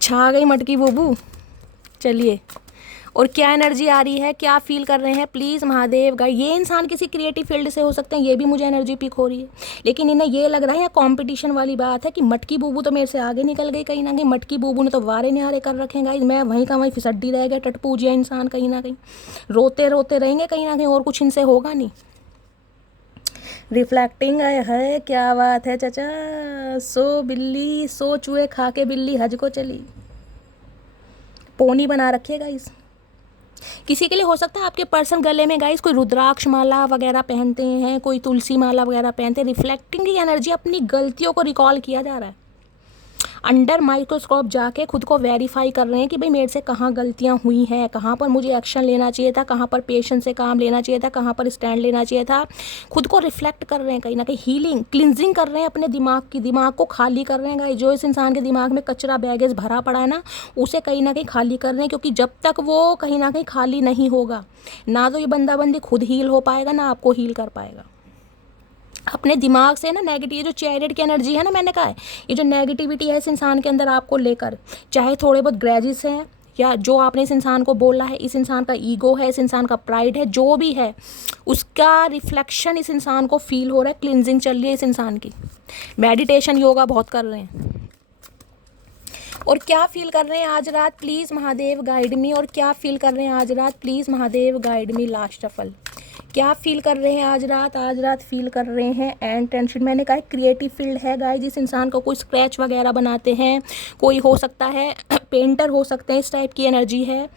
छा गई मटकी बूबू। चलिए, और क्या एनर्जी आ रही है, क्या फील कर रहे हैं, प्लीज़ महादेव गाइड। ये इंसान किसी क्रिएटिव फील्ड से हो सकते हैं, ये भी मुझे एनर्जी पिक हो रही है, लेकिन इन्हें ये लग रहा है कंपटीशन वाली बात है कि मटकी बूबू तो मेरे से आगे निकल गई कहीं ना कहीं, मटकी बूबू ने तो वारे निहारे कर रखे हैं गाइस, मैं वहीं का वहीं फिसड्डी रह गया, टटपूजिया इंसान कहीं ना कहीं, रोते रोते रहेंगे कहीं ना कहीं, और कुछ इनसे होगा नहीं। रिफ्लेक्टिंग है, क्या बात है चाचा। सो बिल्ली सो चूहे खा के बिल्ली हज को चली, पोनी बना रखिए गाइस। किसी के लिए हो सकता है आपके पर्सन गले में गाइस कोई रुद्राक्ष माला वगैरह पहनते हैं, कोई तुलसी माला वगैरह पहनते हैं। रिफ्लेक्टिंग की एनर्जी, अपनी गलतियों को रिकॉल किया जा रहा है, अंडर माइक्रोस्कोप जाके खुद को वेरीफाई कर रहे हैं कि भाई मेरे से कहाँ गलतियाँ हुई हैं, कहाँ पर मुझे एक्शन लेना चाहिए था, कहाँ पर पेशेंस से काम लेना चाहिए था, कहाँ पर स्टैंड लेना चाहिए था। खुद को रिफ्लेक्ट कर रहे हैं, कहीं ना कहीं हीलिंग क्लिनजिंग कर रहे हैं अपने दिमाग की, दिमाग को खाली कर रहे हैं गाइस। जो इस इंसान के दिमाग में कचरा बैगेज भरा पड़ा है ना, उसे कहीं ना कहीं खाली कर रहे हैं, क्योंकि जब तक वो कहीं ना कहीं खाली नहीं होगा, ना तो ये बंदा खुद हील हो पाएगा, ना आपको हील कर पाएगा। अपने दिमाग से ना नेगेटिव, ये जो चैरियट की एनर्जी है ना, मैंने कहा है ये जो नेगेटिविटी है इस इंसान के अंदर आपको लेकर, चाहे थोड़े बहुत ग्रजेस हैं या जो आपने इस इंसान को बोला है, इस इंसान का ईगो है, इस इंसान का प्राइड है, जो भी है उसका रिफ्लेक्शन इस इंसान को फील हो रहा है। क्लिनजिंग चल रही है इस इंसान की, मेडिटेशन योगा बहुत कर रहे हैं। और क्या फील कर रहे हैं आज रात, प्लीज़ महादेव गाइड मी। और क्या फील कर रहे हैं आज रात, please Mahadev guide me. Last सफल क्या फील कर रहे हैं आज रात, आज रात फील कर रहे हैं एंड टेंशन। मैंने कहा क्रिएटिव फील्ड है गाइस, जिस इंसान को कोई स्क्रैच वगैरह बनाते हैं, कोई हो सकता है पेंटर हो सकते हैं, इस टाइप की एनर्जी है।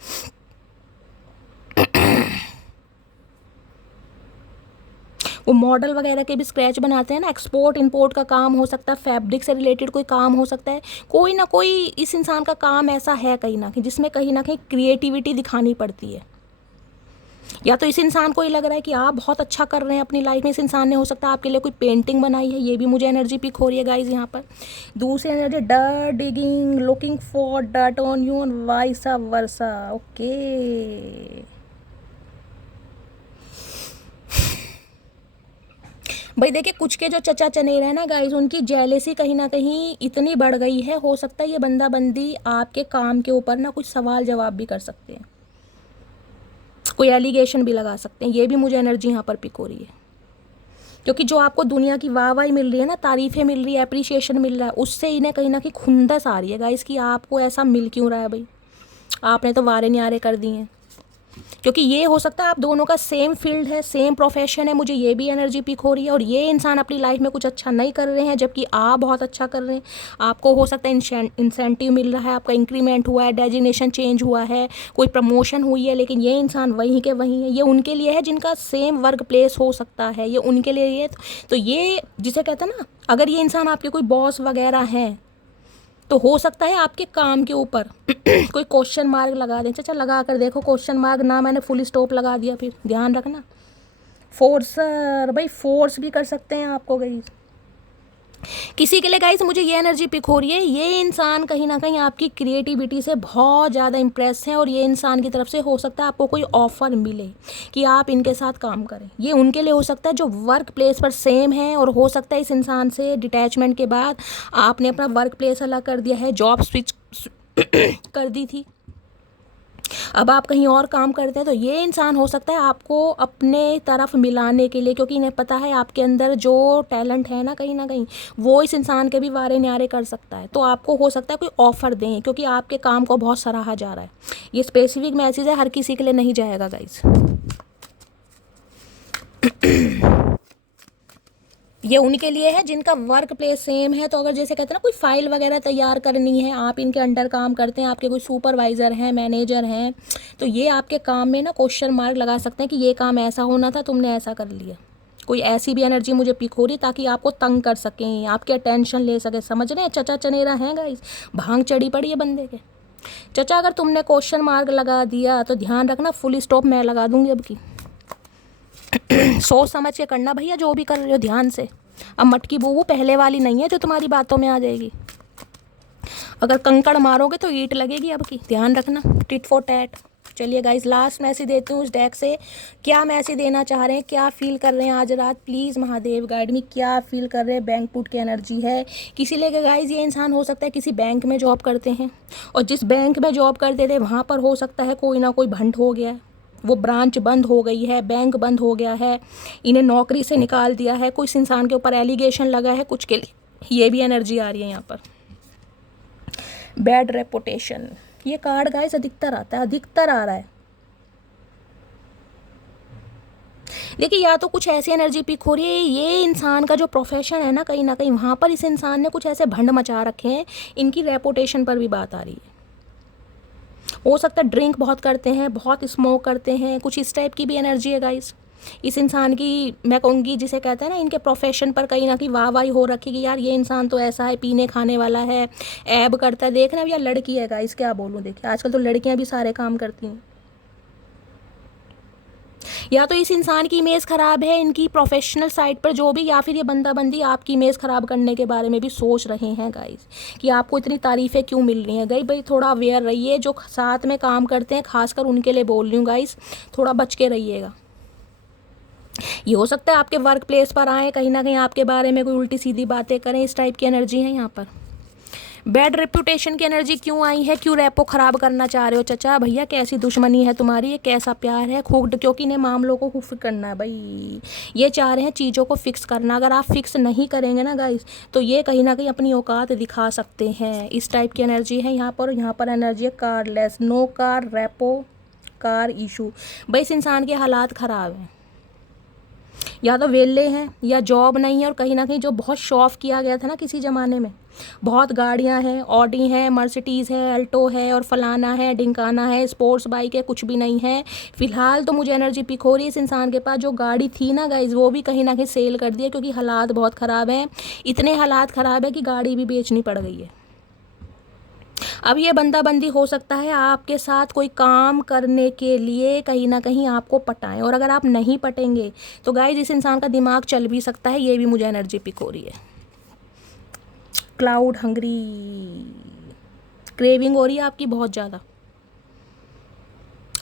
वो मॉडल वगैरह के भी स्क्रैच बनाते हैं ना, एक्सपोर्ट इंपोर्ट का काम हो सकता है, फैब्रिक से रिलेटेड कोई काम हो सकता है। कोई ना कोई इस इंसान का काम ऐसा है कहीं ना कहीं क्रिएटिविटी दिखानी पड़ती है। या तो इस इंसान को ये लग रहा है कि आप बहुत अच्छा कर रहे हैं अपनी लाइफ में, इस इंसान ने हो सकता है आपके लिए कोई पेंटिंग बनाई है, ये भी मुझे एनर्जी पिक हो रही है गाइज यहाँ पर। दूसरी energy dirt digging, looking for dirt on you and vice versa. Okay भाई देखिए, कुछ के जो चचा चने रहे ना गाइज, उनकी जेलेसी कहीं ना कहीं इतनी बढ़ गई है, हो सकता है ये बंदा बंदी आपके काम के ऊपर ना कुछ सवाल जवाब भी कर सकते हैं, कोई एलिगेशन भी लगा सकते हैं। ये भी मुझे एनर्जी यहाँ पर पिक हो रही है, क्योंकि जो आपको दुनिया की वाहवाही मिल रही है ना, तारीफ़ें मिल रही है, एप्रिसिएशन मिल रहा है, उससे इन्हें कहीं ना कहीं खुंदस आ रही है गाइस कि आपको ऐसा मिल क्यों रहा है भाई, आपने तो वारे न्यारे कर दिए हैं। क्योंकि ये हो सकता है आप दोनों का सेम फील्ड है, सेम प्रोफेशन है, मुझे ये भी एनर्जी पिक हो रही है। और ये इंसान अपनी लाइफ में कुछ अच्छा नहीं कर रहे हैं, जबकि आप बहुत अच्छा कर रहे हैं। आपको हो सकता है इंसेंटिव मिल रहा है, आपका इंक्रीमेंट हुआ है, डेजिग्नेशन चेंज हुआ है, कोई प्रमोशन हुई है, लेकिन ये इंसान वहीं के वहीं है। ये उनके लिए है जिनका सेम वर्क प्लेस हो सकता है, ये उनके लिए ये तो ये जिसे कहते हैं ना, अगर ये इंसान आपके कोई बॉस वगैरह हैं तो हो सकता है आपके काम के ऊपर कोई क्वेश्चन मार्क लगा दें। चाचा लगा कर देखो क्वेश्चन मार्क, ना मैंने फुल स्टॉप लगा दिया, फिर ध्यान रखना। फोर्सर भाई, फोर्स भी कर सकते हैं आपको गाइस। किसी के लिए गाइस मुझे ये एनर्जी पिक हो रही है, ये इंसान कहीं ना कहीं आपकी क्रिएटिविटी से बहुत ज़्यादा इम्प्रेस है, और ये इंसान की तरफ से हो सकता है आपको कोई ऑफ़र मिले कि आप इनके साथ काम करें। ये उनके लिए हो सकता है जो वर्क प्लेस पर सेम है, और हो सकता है इस इंसान से डिटैचमेंट के बाद आपने अपना वर्क प्लेस अलग कर दिया है, जॉब स्विच कर दी थी, अब आप कहीं और काम करते हैं। तो ये इंसान हो सकता है आपको अपने तरफ मिलाने के लिए, क्योंकि इन्हें पता है आपके अंदर जो टैलेंट है ना कहीं वो इस इंसान के भी वारे न्यारे कर सकता है। तो आपको हो सकता है कोई ऑफ़र दें, क्योंकि आपके काम को बहुत सराहा जा रहा है। ये स्पेसिफिक मैसेज है, हर किसी के लिए नहीं जाएगा गाइज। ये उनके लिए है जिनका वर्क प्लेस सेम है। तो अगर जैसे कहते हैं ना कोई फाइल वगैरह तैयार करनी है, आप इनके अंडर काम करते हैं, आपके कोई सुपरवाइज़र हैं, मैनेजर हैं, तो ये आपके काम में ना क्वेश्चन मार्क लगा सकते हैं कि ये काम ऐसा होना था, तुमने ऐसा कर लिया। कोई ऐसी भी एनर्जी मुझे पिक हो रही ताकि आपको तंग कर सकें, आपके अटेंशन ले सके। समझ रहे हैं, चचा चनेरा हैं गाइस, भांग चढ़ी पड़ी है बंदे के। चचा अगर तुमने क्वेश्चन मार्क लगा दिया तो ध्यान रखना, फुल स्टॉप मैं लगा दूंगी अब की। सोच समझ के करना भैया, जो भी कर रहे हो ध्यान से। अब मटकी बूबू पहले वाली नहीं है जो तुम्हारी बातों में आ जाएगी। अगर कंकड़ मारोगे तो ईंट लगेगी अब की, ध्यान रखना। Tit for tat. चलिए गाइस, लास्ट मैसेज देती हूँ उस डेक से। क्या मैसेज देना चाह रहे हैं, क्या फील कर रहे हैं आज रात, प्लीज़ महादेव गाइड में। क्या फील कर रहे हैं, बैंक पुट की एनर्जी है किसी लेके गाइस। ये इंसान हो सकता है किसी बैंक में जॉब करते हैं, और जिस बैंक में जॉब करते थे वहाँ पर हो सकता है कोई ना कोई भंड हो गया है, वो ब्रांच बंद हो गई है, बैंक बंद हो गया है, इन्हें नौकरी से निकाल दिया है, कुछ इंसान के ऊपर एलिगेशन लगा है कुछ के लिए। ये भी एनर्जी आ रही है यहाँ पर। बैड रेपुटेशन, ये कार्ड गाइस अधिकतर आता है, अधिकतर आ रहा है। देखिए, या तो कुछ ऐसी एनर्जी पिक हो रही है, ये इंसान का जो प्रोफेशन है ना कहीं वहाँ पर इस इंसान ने कुछ ऐसे भंड मचा रखे हैं, इनकी रेपुटेशन पर भी बात आ रही है। हो सकता है ड्रिंक बहुत करते हैं, बहुत स्मोक करते हैं, कुछ इस टाइप की भी एनर्जी है गाइस इस इंसान की। मैं कहूँगी जिसे कहते हैं ना, इनके प्रोफेशन पर कहीं ना कहीं वाहवाही हो रखी कि यार ये इंसान तो ऐसा है, पीने खाने वाला है, ऐब करता है। देखना अब यार लड़की है गाइस, क्या बोलूँ, देखिए आजकल तो लड़कियां भी सारे काम करती हैं। या तो इस इंसान की इमेज ख़राब है इनकी प्रोफेशनल साइड पर जो भी, या फिर ये बंदा बंदी आपकी इमेज ख़राब करने के बारे में भी सोच रहे हैं गाइस कि आपको इतनी तारीफ़ें क्यों मिल रही हैं। भाई थोड़ा अवेयर रहिए, जो साथ में काम करते हैं खासकर उनके लिए बोल रही हूँ गाइस, थोड़ा बच के रहिएगा। ये हो सकता है आपके वर्क प्लेस पर आए, कहीं ना कहीं आपके बारे में कोई उल्टी सीधी बातें करें, इस टाइप की एनर्जी है यहाँ पर। बैड रेपुटेशन की एनर्जी क्यों आई है, क्यों रेपो ख़राब करना चाह रहे हो चचा भैया, कैसी दुश्मनी है तुम्हारी, ये कैसा प्यार है खूब, क्योंकि इन्हें मामलों को खुद करना है भाई। ये चाह रहे हैं चीज़ों को फिक्स करना, अगर आप फिक्स नहीं करेंगे ना गाइस तो ये कहीं ना कहीं अपनी औकात दिखा सकते हैं। इस टाइप की एनर्जी है यहाँ पर। यहाँ पर एनर्जी है carless, no car, repo car issue. भाई इस इंसान के हालात ख़राब हैं, या तो वेले हैं या जॉब नहीं है, और कहीं ना कहीं जो बहुत शो ऑफ किया गया था ना किसी ज़माने में, बहुत गाड़ियां हैं, ऑडी है, मर्सिडीज़ है, अल्टो है, और फलाना है, ढिंकाना है, स्पोर्ट्स बाइक है, कुछ भी नहीं है। फिलहाल तो मुझे एनर्जी पिक हो रही है इस इंसान के पास जो गाड़ी थी ना गाइज वो भी कहीं ना कहीं सेल कर दी है, क्योंकि हालात बहुत ख़राब हैं। इतने हालात ख़राब है कि गाड़ी भी बेचनी पड़ गई है। अब ये बंदा बंदी हो सकता है आपके साथ कोई काम करने के लिए कहीं ना कहीं आपको पटाएं, और अगर आप नहीं पटेंगे तो गाइज इस इंसान का दिमाग चल भी सकता है। ये भी मुझे एनर्जी पिक हो रही है। क्लाउड हंग्री, क्रेविंग हो रही है आपकी बहुत ज़्यादा,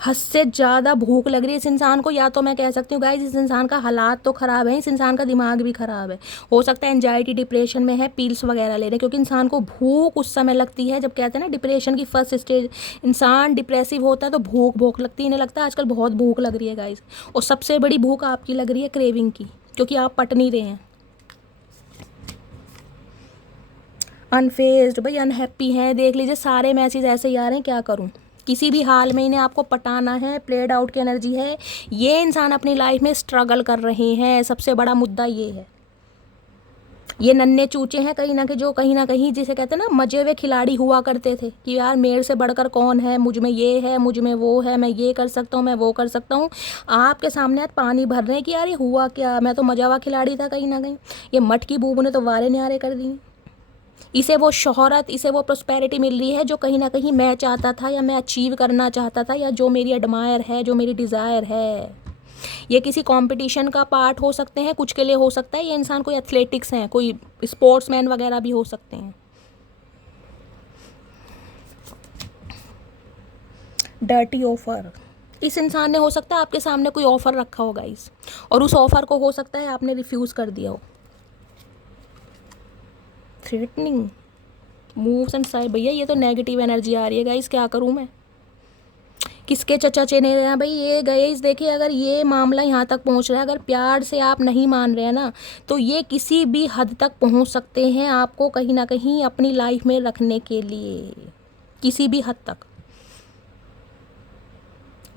हद से ज़्यादा भूख लग रही है इस इंसान को। या तो मैं कह सकती हूँ गाइस इस इंसान का हालात तो ख़राब है, इस इंसान का दिमाग भी ख़राब है। हो सकता है एंजाइटी डिप्रेशन में है, पील्स वगैरह ले रहे हैं, क्योंकि इंसान को भूख उस समय लगती है जब कहते हैं ना डिप्रेशन की फर्स्ट स्टेज, इंसान डिप्रेसिव होता है तो भूख लगती है। इन्हें लगता है आजकल बहुत भूख लग रही है गाइस, और सबसे बड़ी भूख आपकी लग रही है क्रेविंग की, क्योंकि आप पट नहीं रहे हैं। अनफेज्ड, भाई अनहैप्पी हैं, देख लीजिए सारे मैसेज ऐसे ही आ रहे हैं, क्या करूं। किसी भी हाल में इन्हें आपको पटाना है, प्लेड आउट की एनर्जी है। ये इंसान अपनी लाइफ में स्ट्रगल कर रहे हैं, सबसे बड़ा मुद्दा ये है। ये नन्हे चूचे हैं कहीं ना कहीं, जो कहीं ना कहीं जिसे कहते हैं ना मजे हुए खिलाड़ी हुआ करते थे कि यार मेरे से बढ़कर कौन है, मुझ में ये है, मुझ में वो है, मैं ये कर सकता हूँ, मैं वो कर सकता हूँ। आपके सामने आज पानी भर रहे हैं कि यार ये हुआ क्या, मैं तो मजा हुआ खिलाड़ी था कहीं ना कहीं। ये मटकी बूबू ने तो वारे न्यारे कर दी। इसे वो शोहरत, इसे वो प्रोस्पेरिटी मिल रही है जो कहीं ना कहीं मैं चाहता था, या मैं अचीव करना चाहता था, या जो मेरी एडमायर है, जो मेरी डिज़ायर है। ये किसी कंपटीशन का पार्ट हो सकते हैं, कुछ के लिए हो सकता है ये इंसान कोई एथलेटिक्स हैं, कोई स्पोर्ट्समैन वगैरह भी हो सकते हैं। डर्टी ऑफर, इस इंसान ने हो सकता है आपके सामने कोई ऑफ़र रखा होगा इस, और उस ऑफ़र को हो सकता है आपने रिफ्यूज़ कर दिया हो। थ्रेटनिंग मूव्स एंड साइड, भैया ये तो नेगेटिव एनर्जी आ रही है गाइस, क्या करूँ मैं। किसके चचा चेने रहे हैं भाई ये गए इस, देखिए अगर ये मामला यहाँ तक पहुँच रहा है, अगर प्यार से आप नहीं मान रहे हैं ना तो ये किसी भी हद तक पहुँच सकते हैं आपको कहीं ना कहीं अपनी लाइफ में रखने के लिए, किसी भी हद तक।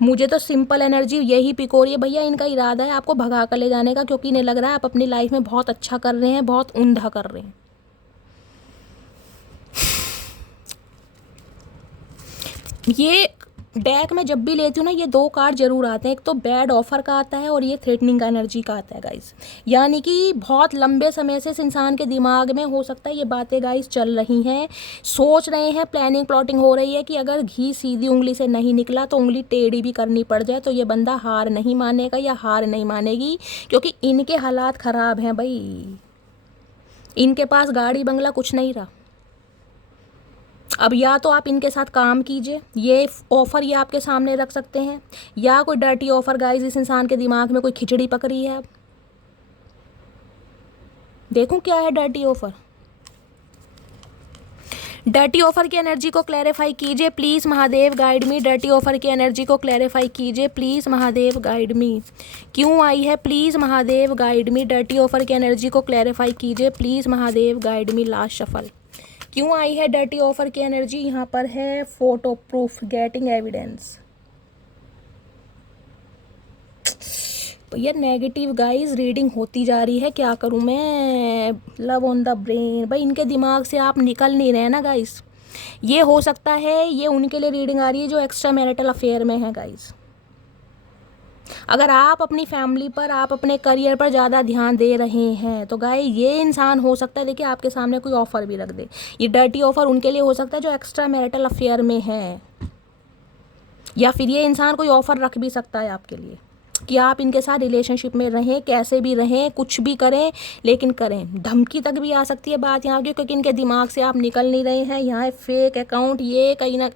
मुझे तो सिंपल एनर्जी यही पिक हो रही है भैया, इनका इरादा है आपको भगा कर ले जाने का, क्योंकि इन्हें लग रहा है आप अपनी लाइफ में बहुत अच्छा कर रहे हैं, बहुत उम्दा कर रहे हैं। ये डेक में जब भी लेती हूँ ना ये दो कार्ड जरूर आते हैं, एक तो बैड ऑफर का आता है और ये थ्रेटनिंग का एनर्जी का आता है गाइस। यानी कि बहुत लंबे समय से इस इंसान के दिमाग में हो सकता है ये बातें गाइस चल रही हैं, सोच रहे हैं, प्लानिंग प्लॉटिंग हो रही है कि अगर घी सीधी उंगली से नहीं निकला तो उंगली टेढ़ी भी करनी पड़ जाए, तो ये बंदा हार नहीं मानेगा या हार नहीं मानेगी, क्योंकि इनके हालात ख़राब हैं भाई। इनके पास गाड़ी बंगला कुछ नहीं रहा। अब या तो आप इनके साथ काम कीजिए, ये ऑफ़र ये आपके सामने रख सकते हैं, या कोई डर्टी ऑफ़र गाइस इस इंसान के दिमाग में कोई खिचड़ी पक रही है। देखूं क्या है डर्टी ऑफ़र। डर्टी ऑफ़र की एनर्जी को क्लैरिफाई कीजिए please, Mahadev guide me. Dirty offer की एनर्जी को क्लैरिफाई कीजिए प्लीज़, महादेव गाइड मी। क्यों आई है please Mahadev guide me. Dirty offer की एनर्जी को क्लैरिफाई कीजिए please, Mahadev guide me. Last shuffle क्यों आई है डर्टी ऑफ़र की एनर्जी। यहाँ पर है फोटो प्रूफ, गेटिंग एविडेंस। ये नेगेटिव गाइस रीडिंग होती जा रही है, क्या करूं मैं। लव ऑन द ब्रेन, भाई इनके दिमाग से आप निकल नहीं रहे ना गाइस। ये हो सकता है ये उनके लिए रीडिंग आ रही है जो एक्स्ट्रा मैरिटल अफेयर में है गाइस। अगर आप अपनी फैमिली पर, आप अपने करियर पर ज़्यादा ध्यान दे रहे हैं तो गाइस ये इंसान हो सकता है, देखिए आपके सामने कोई ऑफ़र भी रख दे। ये डर्टी ऑफ़र उनके लिए हो सकता है जो एक्स्ट्रा मैरिटल अफेयर में है, या फिर ये इंसान कोई ऑफ़र रख भी सकता है आपके लिए कि आप इनके साथ रिलेशनशिप में रहें, कैसे भी रहें, कुछ भी करें, लेकिन करें। धमकी तक भी आ सकती है बात यहाँ की, क्योंकि इनके दिमाग से आप निकल नहीं रहे हैं। यहाँ फेक अकाउंट, ये कहीं ना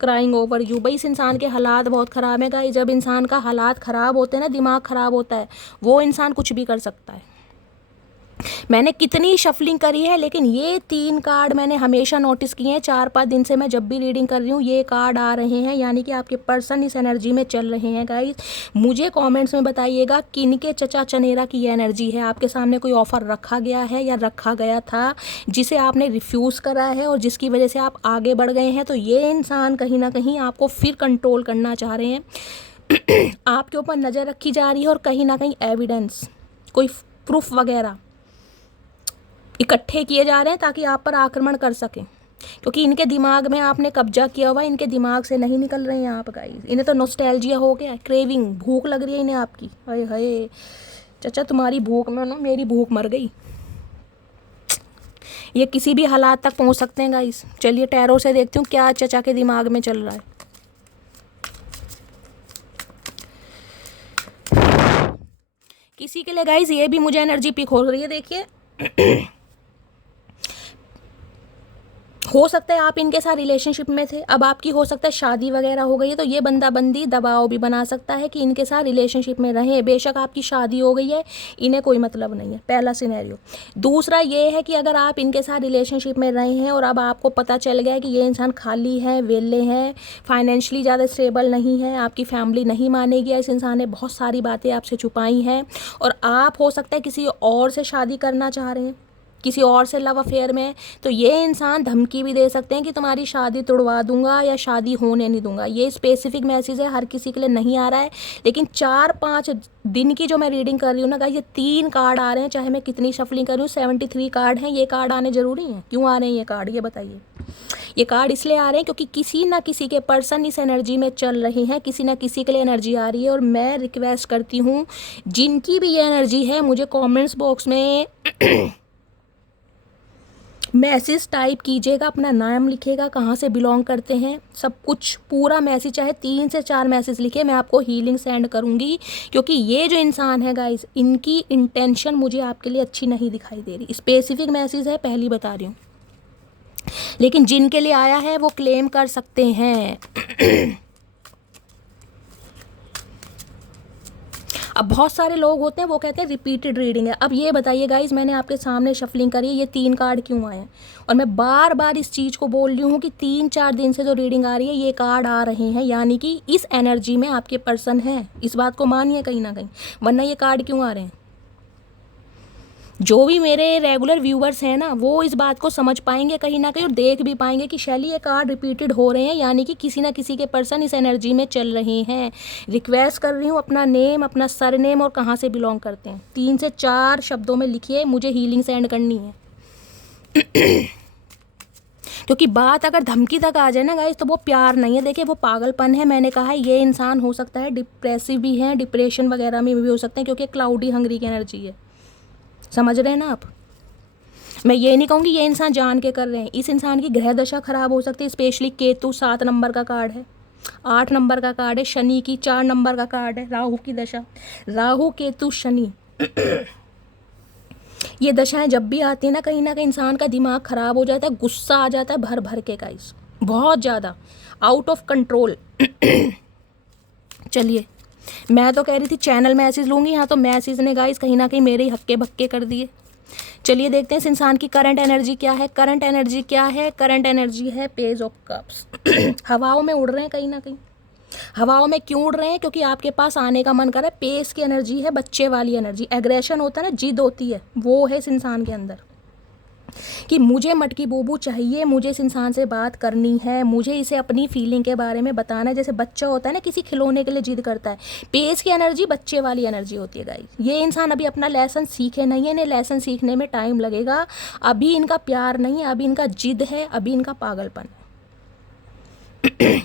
क्राइंग ओवर यू। भाई इस इंसान के हालात बहुत ख़राब है गाइस। जब इंसान का हालात ख़राब होते हैं ना, दिमाग ख़राब होता है, वो इंसान कुछ भी कर सकता है। मैंने कितनी शफलिंग करी है, लेकिन ये 3 कार्ड मैंने हमेशा नोटिस किए हैं। 4-5 दिन से मैं जब भी रीडिंग कर रही हूँ ये कार्ड आ रहे हैं, यानी कि आपके पर्सन इस एनर्जी में चल रहे हैं गाइस। मुझे कमेंट्स में बताइएगा किनके चचा चनेरा की ये एनर्जी है। आपके सामने कोई ऑफ़र रखा गया है या रखा गया था जिसे आपने रिफ्यूज़ करा है और जिसकी वजह से आप आगे बढ़ गए हैं। तो ये इंसान कहीं ना कहीं आपको फिर कंट्रोल करना चाह रहे हैं। आपके ऊपर नज़र रखी जा रही है और कहीं ना कहीं एविडेंस, कोई प्रूफ वगैरह इकट्ठे किए जा रहे हैं ताकि आप पर आक्रमण कर सकें, क्योंकि इनके दिमाग में आपने कब्जा किया हुआ है। इनके दिमाग से नहीं निकल रहे हैं आप गाइस। इन्हें तो नॉस्टैल्जिया हो गया, क्रेविंग, भूख लग रही है इन्हें आपकी। हाय हाय चाचा, तुम्हारी भूख में ना मेरी भूख मर गई। ये किसी भी हालात तक पहुंच सकते हैं गाइस। चलिए टैरो से देखती हूँ क्या चाचा के दिमाग में चल रहा है। किसी के लिए गाइस ये भी मुझे एनर्जी पिक हो रही है, देखिए। हो सकता है आप इनके साथ रिलेशनशिप में थे, अब आपकी हो सकता है शादी वगैरह हो गई है, तो ये बंदा बंदी दबाव भी बना सकता है कि इनके साथ रिलेशनशिप में रहें। बेशक आपकी शादी हो गई है, इन्हें कोई मतलब नहीं है, पहला सिनेरियो। दूसरा ये है कि अगर आप इनके साथ रिलेशनशिप में रहे हैं और अब आपको पता चल गया है कि ये इंसान खाली है, वेले हैं, फाइनेंशियली ज़्यादा स्टेबल नहीं है, आपकी फैमिली नहीं मानेगी, इस इंसान ने बहुत सारी बातें आपसे छुपाई हैं, और आप हो सकता है किसी और से शादी करना चाह रहे हैं, किसी और से लव अफेयर में, तो ये इंसान धमकी भी दे सकते हैं कि तुम्हारी शादी तुड़वा दूंगा या शादी होने नहीं दूंगा। ये स्पेसिफिक मैसेज है, हर किसी के लिए नहीं आ रहा है, लेकिन 4-5 दिन की जो मैं रीडिंग कर रही हूँ ना गाइस, ये 3 कार्ड आ रहे हैं, चाहे मैं कितनी शफलिंग कर रही हूँ। 73 कार्ड हैं, ये कार्ड आने ज़रूरी हैं। क्यों आ रहे हैं ये कार्ड, ये बताइए। ये कार्ड इसलिए आ रहे हैं क्योंकि किसी ना किसी के पर्सन इस एनर्जी में चल रहे हैं, किसी ना किसी के लिए एनर्जी आ रही है। और मैं रिक्वेस्ट करती हूँ जिनकी भी ये एनर्जी है, मुझे कमेंट्स बॉक्स में मैसेज टाइप कीजिएगा, अपना नाम लिखिएगा, कहाँ से बिलोंग करते हैं, सब कुछ पूरा मैसेज, चाहे 3 से 4 मैसेज लिखे, मैं आपको हीलिंग सेंड करूँगी। क्योंकि ये जो इंसान है गाइस, इनकी इंटेंशन मुझे आपके लिए अच्छी नहीं दिखाई दे रही। स्पेसिफिक मैसेज है, पहली बता रही हूँ, लेकिन जिनके लिए आया है वो क्लेम कर सकते हैं। अब बहुत सारे लोग होते हैं वो कहते हैं रिपीटेड रीडिंग है। अब ये बताइए गाइज, मैंने आपके सामने शफलिंग करी है, ये 3 कार्ड क्यों आए हैं, और मैं बार बार इस चीज़ को बोल रही हूँ कि 3-4 दिन से जो रीडिंग आ रही है ये कार्ड आ रहे हैं, यानी कि इस एनर्जी में आपके पर्सन हैं। इस बात को मानिए कहीं ना कहीं, वरना ये कार्ड क्यों आ रहे हैं। जो भी मेरे रेगुलर व्यूवर्स हैं ना, वो इस बात को समझ पाएंगे कहीं ना कहीं, और देख भी पाएंगे कि शैली ये कार्ड रिपीटेड हो रहे हैं, यानी कि किसी ना किसी के पर्सन इस एनर्जी में चल रहे हैं। रिक्वेस्ट कर रही हूँ अपना नेम, अपना सरनेम और कहाँ से बिलोंग करते हैं 3 से 4 शब्दों में लिखिए, मुझे हीलिंग सेंड करनी है। क्योंकि बात अगर धमकी तक आ जाए ना गाइस, तो वो प्यार नहीं है, देखिए वो पागलपन है। मैंने कहा है ये इंसान हो सकता है डिप्रेसिव भी है, डिप्रेशन वगैरह में भी हो सकते हैं, क्योंकि क्लाउडी हंगरी की एनर्जी है। समझ रहे हैं ना आप। मैं ये नहीं कहूँगी ये इंसान जान के कर रहे हैं, इस इंसान की ग्रह दशा खराब हो सकती है। स्पेशली केतु 7 नंबर का कार्ड है, 8 नंबर का कार्ड है, शनि की 4 नंबर का कार्ड है, राहु की दशा, राहु केतु शनि। ये दशाएं जब भी आती है ना कहीं इंसान का दिमाग खराब हो जाता है, गुस्सा आ जाता है भर भर के गाइस, बहुत ज़्यादा आउट ऑफ कंट्रोल। चलिए, मैं तो कह रही थी चैनल मैसेज लूँगी, यहाँ तो मैसेज ने गाइस कहीं ना कहीं मेरे ही हक्के बक्के कर दिए। चलिए देखते हैं इस इंसान की करंट एनर्जी क्या है। करंट एनर्जी क्या है, करंट एनर्जी है पेज ऑफ कप्स। हवाओं में उड़ रहे हैं कहीं ना कहीं। हवाओं में क्यों उड़ रहे हैं, क्योंकि आपके पास आने का मन कर रहा है। पेस की एनर्जी है, बच्चे वाली एनर्जी, एग्रेशन होता है ना, जिद होती है, वो है इस इंसान के अंदर। कि मुझे मटकी बूबू चाहिए, मुझे इस इंसान से बात करनी है, मुझे इसे अपनी फीलिंग के बारे में बताना है। जैसे बच्चा होता है ना, किसी खिलौने के लिए जिद करता है, पेज की एनर्जी बच्चे वाली एनर्जी होती है गाइस। ये इंसान अभी अपना लेसन सीखे नहीं है, इन्हें लेसन सीखने में टाइम लगेगा। अभी इनका प्यार नहीं है, अभी इनका जिद है, अभी इनका पागलपन है।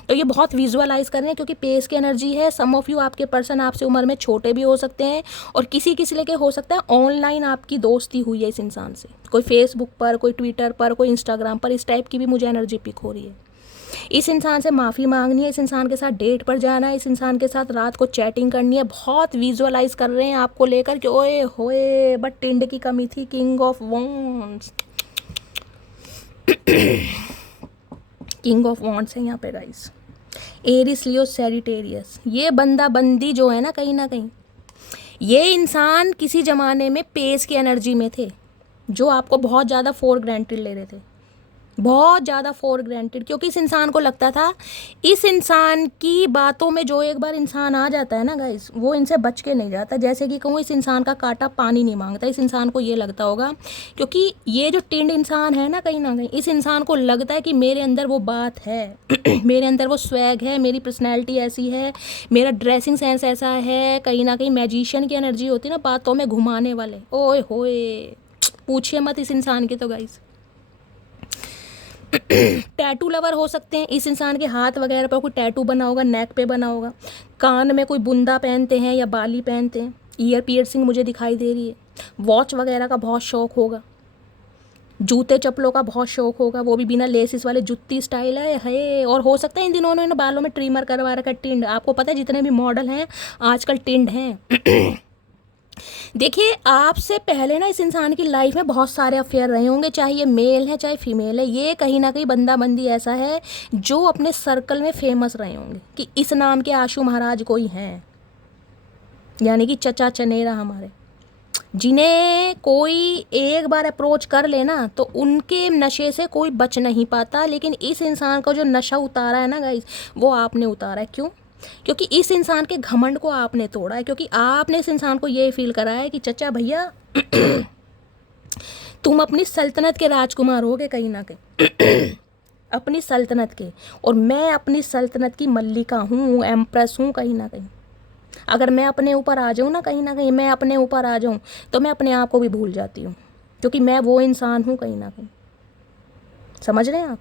तो ये बहुत विजुअलाइज कर रहे हैं क्योंकि पेस की एनर्जी है। सम ऑफ यू, आपके पर्सन आपसे उम्र में छोटे भी हो सकते हैं, और किसी किसी लेके हो सकता है ऑनलाइन आपकी दोस्ती हुई है इस इंसान से, कोई फेसबुक पर, कोई ट्विटर पर, कोई इंस्टाग्राम पर। इस टाइप की भी मुझे एनर्जी पिक हो रही है। इस इंसान से माफ़ी मांगनी है, इस इंसान के साथ डेट पर जाना है, इस इंसान के साथ रात को चैटिंग करनी है। बहुत विजुअलाइज कर रहे हैं आपको लेकर कि ओए होए, बट टिंड की कमी थी, king of wands. King of wands है यहाँ पे गाइस। एरिस, लियो, सैजिटेरियस। ये बंदा बंदी जो है ना कहीं, ये इंसान किसी ज़माने में पेस की एनर्जी में थे, जो आपको बहुत ज़्यादा फॉर ग्रांटेड ले रहे थे, बहुत ज़्यादा फॉर ग्रांटेड। क्योंकि इस इंसान को लगता था, इस इंसान की बातों में जो एक बार इंसान आ जाता है ना गाइस, वो इनसे बच के नहीं जाता। जैसे कि कहूँ, इस इंसान का कांटा पानी नहीं मांगता। इस इंसान को ये लगता होगा, क्योंकि ये जो टिंड इंसान है ना कहीं, इस इंसान को लगता है कि मेरे अंदर वो बात है मेरे अंदर वो स्वैग है, मेरी पर्सनैलिटी ऐसी है, मेरा ड्रेसिंग सेंस ऐसा है। कहीं ना कहीं मैजिशियन की एनर्जी होती है ना, बातों में घुमाने वाले। ओए होए, पूछिए मत इस इंसान की तो गाइस। टैटू लवर हो सकते हैं इस इंसान के, हाथ वगैरह पर कोई टैटू बना होगा, नेक पे बना होगा, कान में कोई बुंदा पहनते हैं या बाली पहनते हैं, ईयर पियर्सिंग मुझे दिखाई दे रही है। वॉच वगैरह का बहुत शौक होगा, जूते चप्पलों का बहुत शौक होगा, वो भी बिना लेसिस वाले जुत्ती स्टाइल है। और हो सकता है इन दिनों उन्होंने बालों में ट्रिमर करवा रखा है, टिंड। आपको पता है जितने भी मॉडल हैं आजकल टिंड हैं। देखिए, आपसे पहले ना इस इंसान की लाइफ में बहुत सारे अफेयर रहे होंगे, चाहे ये मेल है चाहे फीमेल है। ये कहीं ना कहीं बंदा बंदी ऐसा है जो अपने सर्कल में फेमस रहे होंगे कि इस नाम के आशु महाराज कोई हैं, यानी कि चचा चनेरा हमारे, जिन्हें कोई एक बार अप्रोच कर लेना तो उनके नशे से कोई बच नहीं पाता। लेकिन इस इंसान का जो नशा उतारा है ना गाइस, वो आपने उतारा है। क्यों? क्योंकि इस इंसान के घमंड को आपने तोड़ा है, क्योंकि आपने इस इंसान को ये फील कराया है कि चचा भैया तुम अपनी सल्तनत के राजकुमार होगे कहीं ना कहीं अपनी सल्तनत के, और मैं अपनी सल्तनत की मल्लिका हूँ, एम्प्रेस हूँ कहीं ना कहीं। अगर मैं अपने ऊपर आ जाऊँ ना कहीं, मैं अपने ऊपर आ जाऊँ तो मैं अपने आप को भी भूल जाती हूँ, क्योंकि मैं वो इंसान हूँ कहीं ना कहीं। समझ रहे हैं आप?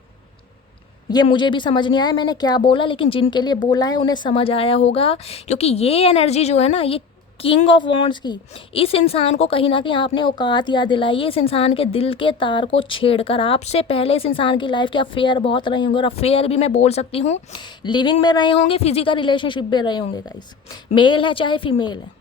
ये मुझे भी समझ नहीं आया मैंने क्या बोला, लेकिन जिनके लिए बोला है उन्हें समझ आया होगा। क्योंकि ये एनर्जी जो है ना, ये किंग ऑफ वॉन्ड्स की, इस इंसान को कहीं ना कहीं आपने औकात याद दिलाई है। इस इंसान के दिल के तार को छेड़कर, आपसे पहले इस इंसान की लाइफ के अफेयर बहुत रहे होंगे, और अफेयर भी मैं बोल सकती हूँ लिविंग में रहे होंगे, फिजिकल रिलेशनशिप में रहे होंगे गाइस, मेल है चाहे फीमेल है।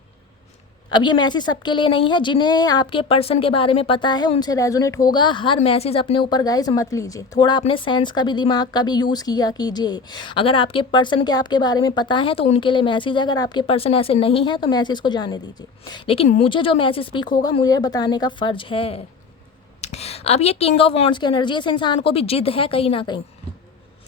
अब ये मैसेज सबके लिए नहीं है, जिन्हें आपके पर्सन के बारे में पता है उनसे रेजोनेट होगा। हर मैसेज अपने ऊपर गाइस मत लीजिए, थोड़ा अपने सेंस का भी, दिमाग का भी यूज़ किया कीजिए। अगर आपके पर्सन के आपके बारे में पता है तो उनके लिए मैसेज है, अगर आपके पर्सन ऐसे नहीं है तो मैसेज को जाने दीजिए। लेकिन मुझे जो मैसेज स्पीक होगा मुझे बताने का फ़र्ज है। अब ये किंग ऑफ वॉन्ड्स की एनर्जी, इस इंसान को भी जिद है कहीं ना कहीं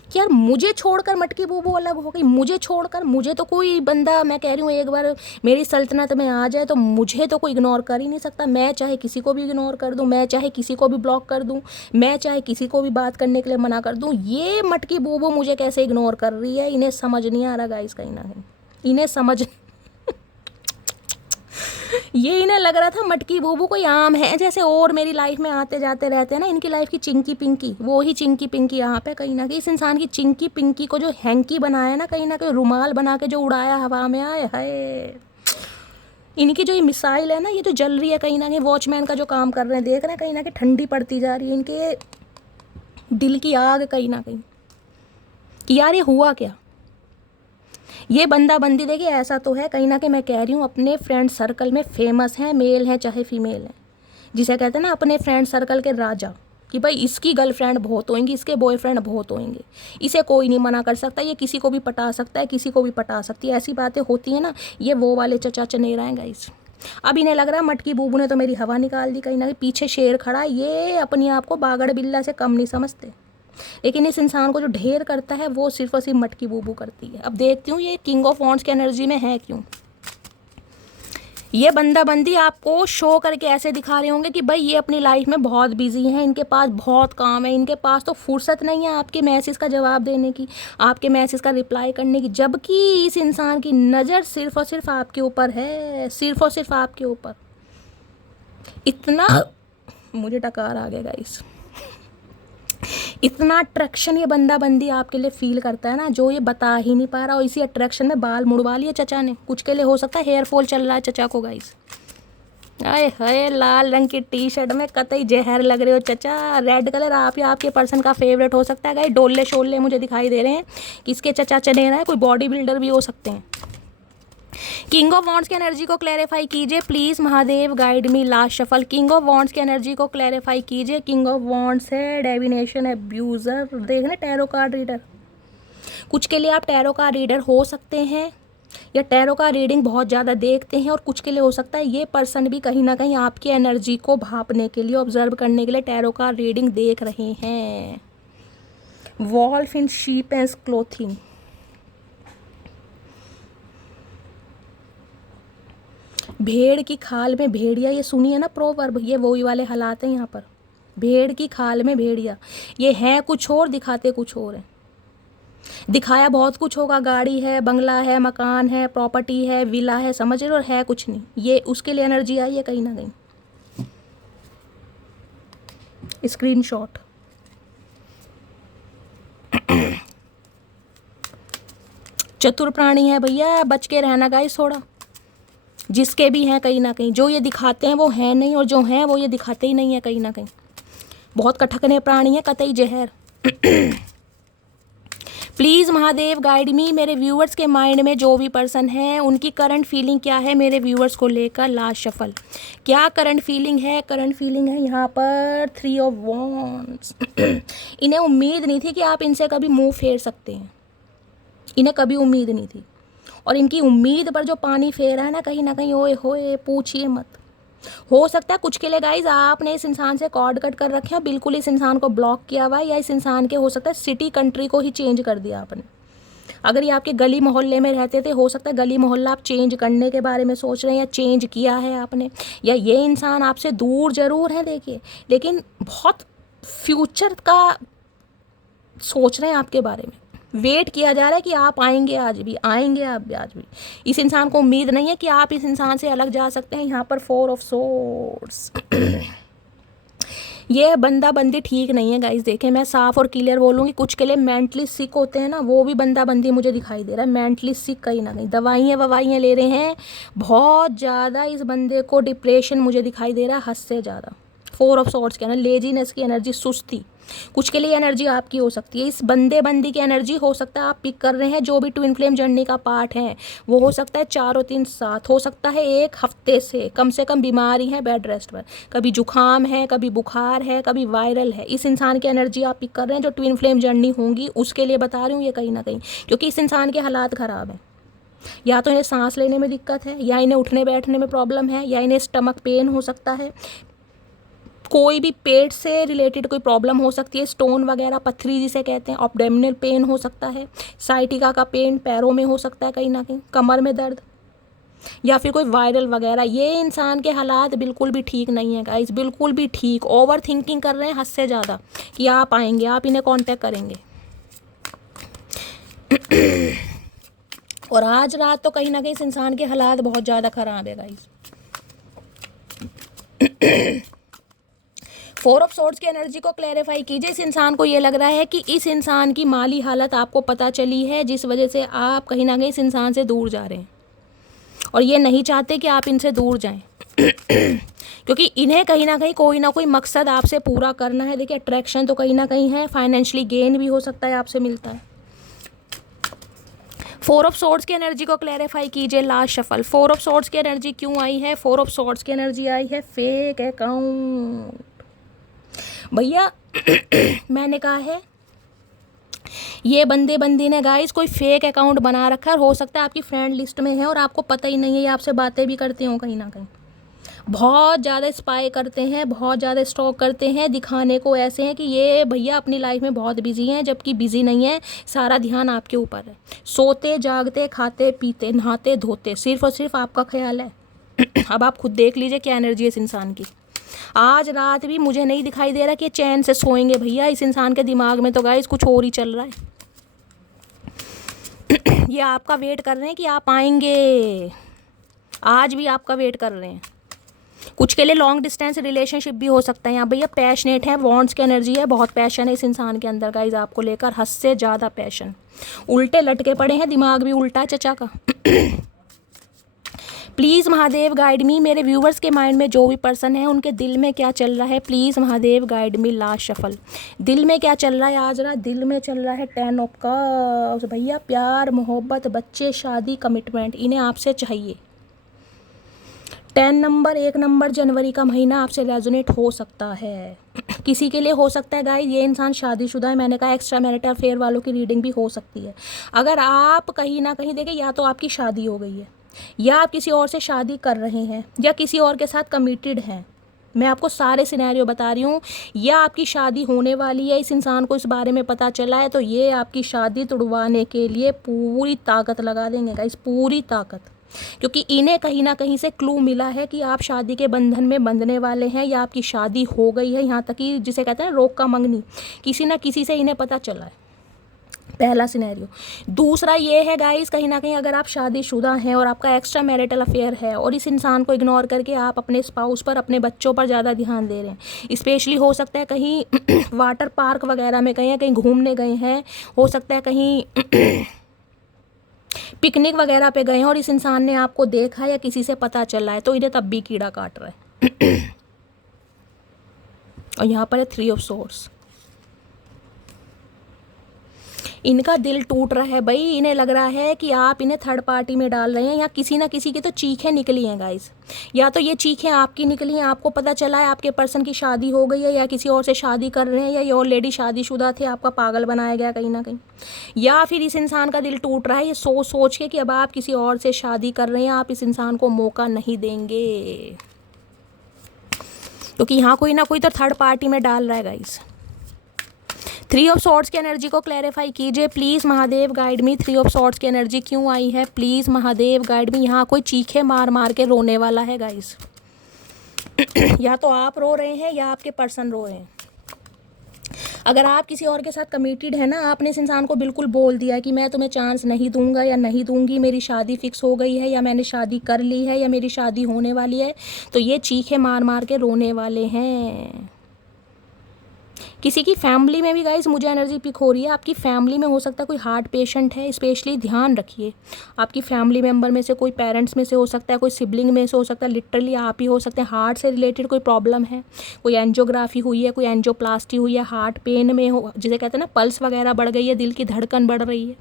कि यार मुझे छोड़कर मटकी बूबू अलग हो गई, मुझे छोड़कर, मुझे तो कोई बंदा, मैं कह रही हूँ एक बार मेरी सल्तनत में आ जाए तो मुझे तो कोई इग्नोर कर ही नहीं सकता। मैं चाहे किसी को भी इग्नोर कर दूँ, मैं चाहे किसी को भी ब्लॉक कर दूँ, मैं चाहे किसी को भी बात करने के लिए मना कर दूँ, ये मटकी बूबू मुझे कैसे इग्नोर कर रही है, इन्हें समझ नहीं आ रहा गाइस कहीं ना कहीं। इन्हें समझ ये इन्हें लग रहा था मटकी बूबू कोई आम है जैसे, और मेरी लाइफ में आते जाते रहते हैं ना, इनकी लाइफ की चिंकी पिंकी, वो ही चिंकी पिंकी यहाँ पे कहीं ना कहीं। इस इंसान की चिंकी पिंकी को जो हैंकी बनाया ना कहीं ना कहीं, रुमाल बना के जो उड़ाया हवा में, आए हाय, इनकी जो ये मिसाइल है ना, ये जो जल रही है कहीं ना कहीं, वॉचमैन का जो काम कर रहे हैं, देख रहे हैं कहीं ना कहीं ठंडी पड़ती जा रही है इनके दिल की आग कहीं ना कहीं, कि यार ये हुआ क्या। ये बंदा बंदी देखिए ऐसा तो है कहीं ना कहीं, मैं कह रही हूँ अपने फ्रेंड सर्कल में फेमस हैं, मेल हैं चाहे फीमेल हैं, जिसे कहते हैं ना अपने फ्रेंड सर्कल के राजा, कि भाई इसकी गर्लफ्रेंड बहुत होंगी, इसके बॉयफ्रेंड बहुत होंगे, इसे कोई नहीं मना कर सकता, ये किसी को भी पटा सकता है, किसी को भी पटा सकती है, ऐसी बातें होती हैं ना। ये वो वाले चचा चनेरा हैं गाइस। अब इन्हें लग रहा है मटकी बूबू ने तो मेरी हवा निकाल दी कहीं ना कहीं, पीछे शेर खड़ा, ये अपने आप को बागड़ बिल्ला से कम नहीं समझते। लेकिन इस इंसान को जो ढेर करता है वो सिर्फ और सिर्फ मटकी बूबू करती है। अब देखती हूँ ये किंग ऑफ वॉन्ड्स की एनर्जी में है क्यों। ये बंदा बंदी आपको शो करके ऐसे दिखा रहे होंगे कि भाई ये अपनी लाइफ में बहुत बिजी हैं, इनके पास बहुत काम है, इनके पास तो फुर्सत नहीं है आपके मैसेज का जवाब देने की, आपके मैसेज का रिप्लाई करने की, जबकि इस इंसान की नज़र सिर्फ और सिर्फ आपके ऊपर है, सिर्फ और सिर्फ आपके ऊपर। इतना मुझे टकार आ गया गाइस, इतना अट्रैक्शन ये बंदा बंदी आपके लिए फील करता है ना, जो ये बता ही नहीं पा रहा। और इसी अट्रैक्शन में बाल मुड़वा लिए चचा ने, कुछ के लिए हो सकता है हेयर फॉल चल रहा है चचा को गाइस। आए हाय, लाल रंग की टी शर्ट में कतई जहर लग रहे हो चचा। रेड कलर आप या आपके पर्सन का फेवरेट हो सकता है गाइस। डोले शोले मुझे दिखाई दे रहे हैं, किसके चचा चने रहा है, कोई बॉडी बिल्डर भी हो सकते हैं। किंग ऑफ वॉन्ड्स की एनर्जी को क्लैरिफाई कीजिए please, Mahadev guide me last shuffle. King of wands की एनर्जी को क्लैरिफाई कीजिए। किंग ऑफ वॉन्ड्स है डेविनेशन एब्यूज़र, देखने टैरो कार्ड रीडर। कुछ के लिए आप टैरो कार्ड रीडर हो सकते हैं या टैरो का रीडिंग बहुत ज़्यादा देखते हैं, और कुछ के लिए हो सकता है ये पर्सन भी कहीं ना कहीं आपकी एनर्जी को भांपने के लिए, ऑब्जर्व करने के लिए टैरो का रीडिंग देख रहे हैं। Wolf in sheep and clothing, भेड़ की खाल में भेड़िया, ये सुनिए ना प्रोवर्ब, ये वही वाले हालात हैं यहाँ पर। भेड़ की खाल में भेड़िया, ये हैं कुछ और, दिखाते कुछ और है। दिखाया बहुत कुछ होगा, गाड़ी है, बंगला है, मकान है, प्रॉपर्टी है, विला है, समझ रहे हो, और है कुछ नहीं। ये उसके लिए एनर्जी आई है कहीं ना कहीं। स्क्रीनशॉट। चतुर प्राणी है भैया, बच के रहना गाइस थोड़ा। जिसके भी हैं कहीं ना कहीं, जो ये दिखाते हैं वो हैं नहीं, और जो हैं वो ये दिखाते ही नहीं है कहीं ना कहीं। बहुत कठकने प्राणी है, कतई जहर। प्लीज़ महादेव गाइड मी, मेरे व्यूअर्स के माइंड में जो भी पर्सन है उनकी करंट फीलिंग क्या है मेरे व्यूअर्स को लेकर। लास्ट शफल, क्या करंट फीलिंग है? करंट फीलिंग है यहाँ पर 3 ऑफ वॉन्ड्स। इन्हें उम्मीद नहीं थी कि आप इनसे कभी मुंह फेर सकते हैं, इन्हें कभी उम्मीद नहीं थी, और इनकी उम्मीद पर जो पानी फेरा है ना कहीं ओए होए पूछिए मत। हो सकता है कुछ के लिए गाइज आपने इस इंसान से कॉर्ड कट कर रखे हैं, बिल्कुल इस इंसान को ब्लॉक किया हुआ है, या इस इंसान के हो सकता है सिटी कंट्री को ही चेंज कर दिया आपने। अगर ये आपके गली मोहल्ले में रहते थे, हो सकता है गली मोहल्ला आप चेंज करने के बारे में सोच रहे हैं, या चेंज किया है आपने, या ये इंसान आपसे दूर ज़रूर है देखिए, लेकिन बहुत फ्यूचर का सोच रहे हैं आपके बारे में। वेट किया जा रहा है कि आप आएंगे, आज भी आएंगे, आप भी आज भी। इस इंसान को उम्मीद नहीं है कि आप इस इंसान से अलग जा सकते हैं। यहाँ पर 4 ऑफ सोर्ड्स। ये बंदा बंदी ठीक नहीं है गाइस। देखें, मैं साफ और क्लियर बोलूँगी, कुछ के लिए मेंटली सिक होते हैं ना, वो भी बंदा बंदी मुझे दिखाई दे रहा है। मेंटली सिक कहीं ना कहीं दवाइयाँ ववाइयाँ ले रहे हैं बहुत ज़्यादा। इस बंदे को डिप्रेशन मुझे दिखाई दे रहा है हद से ज़्यादा। 4 ऑफ सॉर्ड्स के ना, लेजीनेस की एनर्जी, सुस्ती। कुछ के लिए एनर्जी आपकी हो सकती है, इस बंदे बंदी की एनर्जी हो सकता है आप पिक कर रहे हैं। जो भी ट्विन फ्लेम जर्नी का पार्ट है वो हो सकता है 4 और 3 7, हो सकता है 1 हफ्ते से कम बीमारी है, बेड रेस्ट पर, कभी जुकाम है, कभी बुखार है, कभी वायरल है। इस इंसान की एनर्जी आप पिक कर रहे हैं जो ट्विन फ्लेम जर्नी होंगी उसके लिए बता रही हूँ ये कहीं ना कहीं, क्योंकि इस इंसान के हालात ख़राब हैं। या तो इन्हें सांस लेने में दिक्कत है, या इन्हें उठने बैठने में प्रॉब्लम है, या इन्हें स्टमक पेन हो सकता है, कोई भी पेट से रिलेटेड कोई प्रॉब्लम हो सकती है, स्टोन वगैरह, पथरी जिसे कहते हैं, एब्डोमिनल पेन हो सकता है, साइटिका का पेन पैरों में हो सकता है, कहीं ना कहीं कमर में दर्द, या फिर कोई वायरल वगैरह। ये इंसान के हालात बिल्कुल भी ठीक नहीं है गाइस, बिल्कुल भी ठीक। ओवर थिंकिंग कर रहे हैं हद से ज़्यादा कि आप आएंगे, आप इन्हें कांटेक्ट करेंगे। और आज रात तो कहीं ना कहीं इस इंसान के हालात बहुत ज़्यादा ख़राब है गाइस। 4 ऑफ सोर्ड्स की एनर्जी को क्लैरिफाई कीजिए। इस इंसान को ये लग रहा है कि इस इंसान की माली हालत आपको पता चली है, जिस वजह से आप कहीं ना कहीं इस इंसान से दूर जा रहे हैं, और ये नहीं चाहते कि आप इनसे दूर जाएं। क्योंकि इन्हें कहीं ना कहीं कोई ना कोई मकसद आपसे पूरा करना है। देखिए, अट्रैक्शन तो कहीं ना कहीं है, फाइनेंशियली गेन भी हो सकता है आपसे मिलता है। 4 ऑफ सोर्ड्स की एनर्जी को क्लैरिफाई कीजिए। लास्ट शफल, 4 ऑफ सोर्ड्स की एनर्जी क्यों आई है? 4 ऑफ सोर्ड्स की एनर्जी आई है फेक अकाउंट। भैया मैंने कहा है ये बंदे बंदी ने गाइस कोई फेक अकाउंट बना रखा है, और हो सकता है आपकी फ्रेंड लिस्ट में है और आपको पता ही नहीं है। ये आपसे बातें भी करते हो कहीं ना कहीं, बहुत ज़्यादा स्पाई करते हैं, बहुत ज़्यादा स्टॉक करते हैं, दिखाने को ऐसे हैं कि ये भैया अपनी लाइफ में बहुत बिजी हैं, जबकि बिजी नहीं है। सारा ध्यान आपके ऊपर है। सोते जागते खाते पीते नहाते धोते सिर्फ और सिर्फ आपका ख्याल है। अब आप खुद देख लीजिए क्या एनर्जी है इस इंसान की। आज रात भी मुझे नहीं दिखाई दे रहा कि ये चैन से सोएंगे भैया। इस इंसान के दिमाग में तो गाइस कुछ और ही चल रहा है। ये आपका वेट कर रहे हैं कि आप आएंगे, आज भी आपका वेट कर रहे हैं। कुछ के लिए लॉन्ग डिस्टेंस रिलेशनशिप भी हो सकता है। यहाँ भैया पैशनेट है, वॉन्ट्स की एनर्जी है, बहुत पैशन है इस इंसान के अंदर गाइस आपको लेकर, हद से ज़्यादा पैशन। उल्टे लटके पड़े हैं, दिमाग भी उल्टा है चचा का। प्लीज़ महादेव गाइड मी, मेरे व्यूवर्स के माइंड में जो भी पर्सन है उनके दिल में क्या चल रहा है, please Mahadev guide me. Last shuffle, दिल में क्या चल रहा है आज रात? दिल में चल रहा है 10 ऑफ कप्स भैया। प्यार, मोहब्बत, बच्चे, शादी, कमिटमेंट, इन्हें आपसे चाहिए। 10 नंबर, 1 नंबर, जनवरी का महीना आपसे रेजोनेट हो सकता है। किसी के लिए हो सकता है गाइस ये इंसान शादीशुदा है। मैंने कहा एक्स्ट्रा मैरिटल अफेयर वालों की रीडिंग भी हो सकती है। अगर आप कहीं ना कहीं देखें, या तो आपकी शादी हो गई है, या आप किसी और से शादी कर रहे हैं, या किसी और के साथ कमिटेड हैं। मैं आपको सारे सिनेरियो बता रही हूँ। या आपकी शादी होने वाली है, इस इंसान को इस बारे में पता चला है, तो ये आपकी शादी तुड़वाने के लिए पूरी ताकत लगा देंगे गाइस, पूरी ताकत। क्योंकि इन्हें कहीं ना कहीं से क्लू मिला है कि आप शादी के बंधन में बंधने वाले हैं, या आपकी शादी हो गई है। यहाँ तक कि जिसे कहते हैं रोक का मंगनी, किसी ना किसी से इन्हें पता चला है। पहला सिनेरियो। दूसरा ये है गाइस, कहीं ना कहीं अगर आप शादीशुदा हैं और आपका एक्स्ट्रा मैरिटल अफेयर है, और इस इंसान को इग्नोर करके आप अपने स्पाउस पर, अपने बच्चों पर ज़्यादा ध्यान दे रहे हैं। स्पेशली हो सकता है कहीं वाटर पार्क वगैरह में गए हैं, कहीं घूमने गए हैं, हो सकता है कहीं पिकनिक वगैरह पे गए हैं, और इस इंसान ने आपको देखा या किसी से पता चला है, तो इन्हें तब भी कीड़ा काट रहा है। और यहाँ पर है 3 ऑफ सोर्ड्स। इनका दिल टूट रहा है भाई। इन्हें लग रहा है कि आप इन्हें थर्ड पार्टी में डाल रहे हैं, या किसी ना किसी की तो चीखें निकली हैं गाइस। या तो ये चीखें आपकी निकली हैं, आपको पता चला है आपके पर्सन की शादी हो गई है, या किसी और से शादी कर रहे हैं, या ये ऑलरेडी शादीशुदा थे, आपका पागल बनाया गया कहीं ना कहीं। या फिर इस इंसान का दिल टूट रहा है ये सोच सोच के कि अब आप किसी और से शादी कर रहे हैं, आप इस इंसान को मौका नहीं देंगे, क्योंकि यहाँ कोई ना कोई तो थर्ड पार्टी में डाल रहा है गाइस। 3 ऑफ सॉर्ड्स की एनर्जी को क्लैरिफाई कीजिए please Mahadev guide me. 3 of swords की एनर्जी क्यों आई है, प्लीज़ महादेव गाइड मी। यहाँ कोई चीखे मार मार के रोने वाला है गाइस। या तो आप रो रहे हैं, या आपके पर्सन रो रहे हैं। अगर आप किसी और के साथ कमिटेड है ना, आपने इस इंसान को बिल्कुल बोल दिया है कि मैं तुम्हें चांस नहीं दूंगा या नहीं दूंगी, मेरी शादी फिक्स हो गई है, या मैंने शादी कर ली है, या मेरी शादी होने वाली है, तो ये चीखे मार मार के रोने वाले हैं। किसी की फैमिली में भी गाइस मुझे एनर्जी पिक हो रही है। आपकी फैमिली में हो सकता है कोई हार्ट पेशेंट है, स्पेशली ध्यान रखिए। आपकी फैमिली मेंबर में से कोई, पेरेंट्स में से हो सकता है, कोई सिबलिंग में से हो सकता है, लिटरली आप ही हो सकते हैं। हार्ट से रिलेटेड कोई प्रॉब्लम है, कोई एंजियोग्राफी हुई है, कोई एंजियोप्लास्टी हुई है, हार्ट पेन में हो, जिसे कहते हैं ना पल्स वगैरह बढ़ गई है, दिल की धड़कन बढ़ रही है,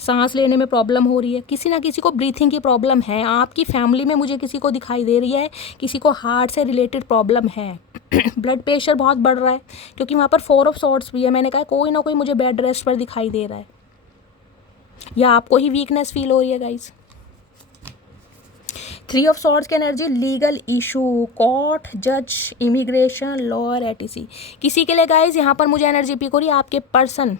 सांस लेने में प्रॉब्लम हो रही है, किसी ना किसी को ब्रीथिंग की प्रॉब्लम है। आपकी फैमिली में मुझे किसी को दिखाई दे रही है, किसी को हार्ट से रिलेटेड प्रॉब्लम है। ब्लड प्रेशर बहुत बढ़ रहा है, क्योंकि वहाँ पर 4 ऑफ सॉर्ड्स भी है। मैंने कहा कोई ना कोई मुझे बेड रेस्ट पर दिखाई दे रहा है, या आपको ही वीकनेस फील हो रही है गाइस। 3 ऑफ सॉर्ड्स की एनर्जी, लीगल इशू, कोर्ट, जज, इमिग्रेशन, लॉयर, एटीसी। किसी के लिए गाइस यहाँ पर मुझे एनर्जी पिक हो रही है, आपके पर्सन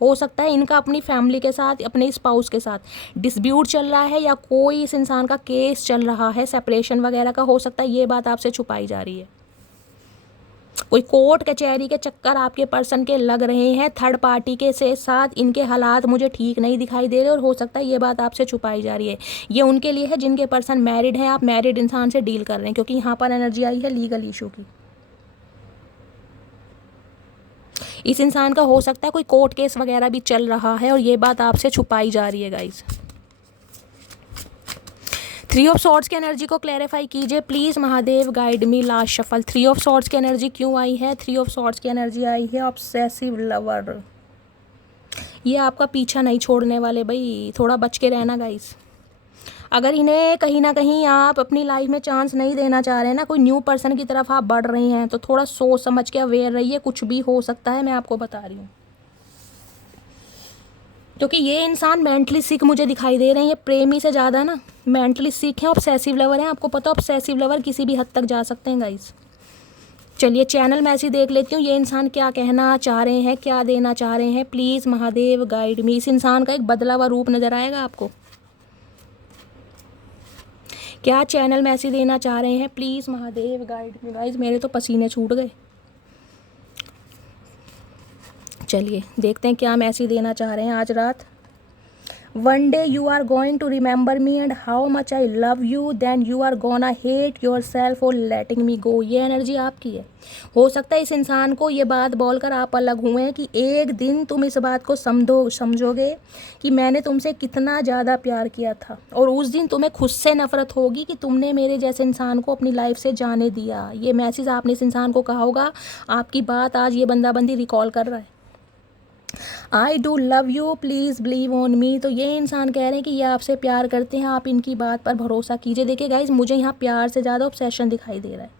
हो सकता है इनका अपनी फैमिली के साथ, अपने स्पाउस के साथ डिस्प्यूट चल रहा है, या कोई इस इंसान का केस चल रहा है सेपरेशन वगैरह का, हो सकता है ये बात आपसे छुपाई जा रही है। कोई कोर्ट कचहरी के चक्कर आपके पर्सन के लग रहे हैं थर्ड पार्टी के से साथ, इनके हालात मुझे ठीक नहीं दिखाई दे रहे, और हो सकता है ये बात आपसे छुपाई जा रही है। ये उनके लिए है जिनके पर्सन मैरिड हैं, आप मैरिड इंसान से डील कर रहे हैं, क्योंकि यहाँ पर एनर्जी आई है लीगल इशू की। इस इंसान का हो सकता है कोई कोर्ट केस वगैरह भी चल रहा है, और ये बात आपसे छुपाई जा रही है गाइस। 3 ऑफ सॉर्ड्स की एनर्जी को क्लैरिफाई कीजिए please Mahadev guide me. Last shuffle. 3 of swords की एनर्जी क्यों आई है, 3 ऑफ सॉर्ड्स की एनर्जी आई है ऑब्सेसिव लवर। ये आपका पीछा नहीं छोड़ने वाले भाई, थोड़ा बच के रहना गाइस। अगर इन्हें कहीं ना कहीं आप अपनी लाइफ में चांस नहीं देना चाह रहे हैं ना, कोई न्यू पर्सन की तरफ आप बढ़ रही हैं, तो थोड़ा सोच समझ के अवेयर रहिए, कुछ भी हो सकता है, मैं आपको बता रही हूँ। क्योंकि ये इंसान मेंटली सिक मुझे दिखाई दे रहे हैं, ये प्रेमी से ज़्यादा ना मेंटली सिक हैं, ऑब्सेसिव लवर हैं। आपको पता है ऑब्सेसिव लवर किसी भी हद तक जा सकते हैं गाइस। चलिए चैनल मैं ऐसे देख लेती हूँ, ये इंसान क्या कहना चाह रहे हैं, क्या देना चाह रहे हैं, प्लीज़ महादेव गाइड मी। इस इंसान का एक बदला हुआ रूप नज़र आएगा आपको। क्या चैनल मैसेज देना चाह रहे हैं? Please Mahadev guide me guys, मेरे तो पसीने छूट गए। चलिए देखते हैं क्या मैसेज देना चाह रहे हैं आज रात। One day you are going to remember me and how much I love you, then you are gonna hate yourself for letting me go. ये एनर्जी आपकी है। हो सकता है इस इंसान को ये बात बोलकर आप अलग हुए हैं कि एक दिन तुम इस बात को समझोगे कि मैंने तुमसे कितना ज़्यादा प्यार किया था, और उस दिन तुम्हें खुद से नफरत होगी कि तुमने मेरे जैसे इंसान को अपनी लाइफ से जाने दिया। ये मैसेज आपने इस इंसान को कहा होगा। आपकी बात आज ये बंदा बंदी रिकॉल कर रहा है। I do love you please believe on me. तो ये इंसान कह रहे हैं कि ये आपसे प्यार करते हैं, आप इनकी बात पर भरोसा कीजिए। देखिए गाइज, मुझे यहाँ प्यार से ज़्यादा ऑब्सेशन दिखाई दे रहा है।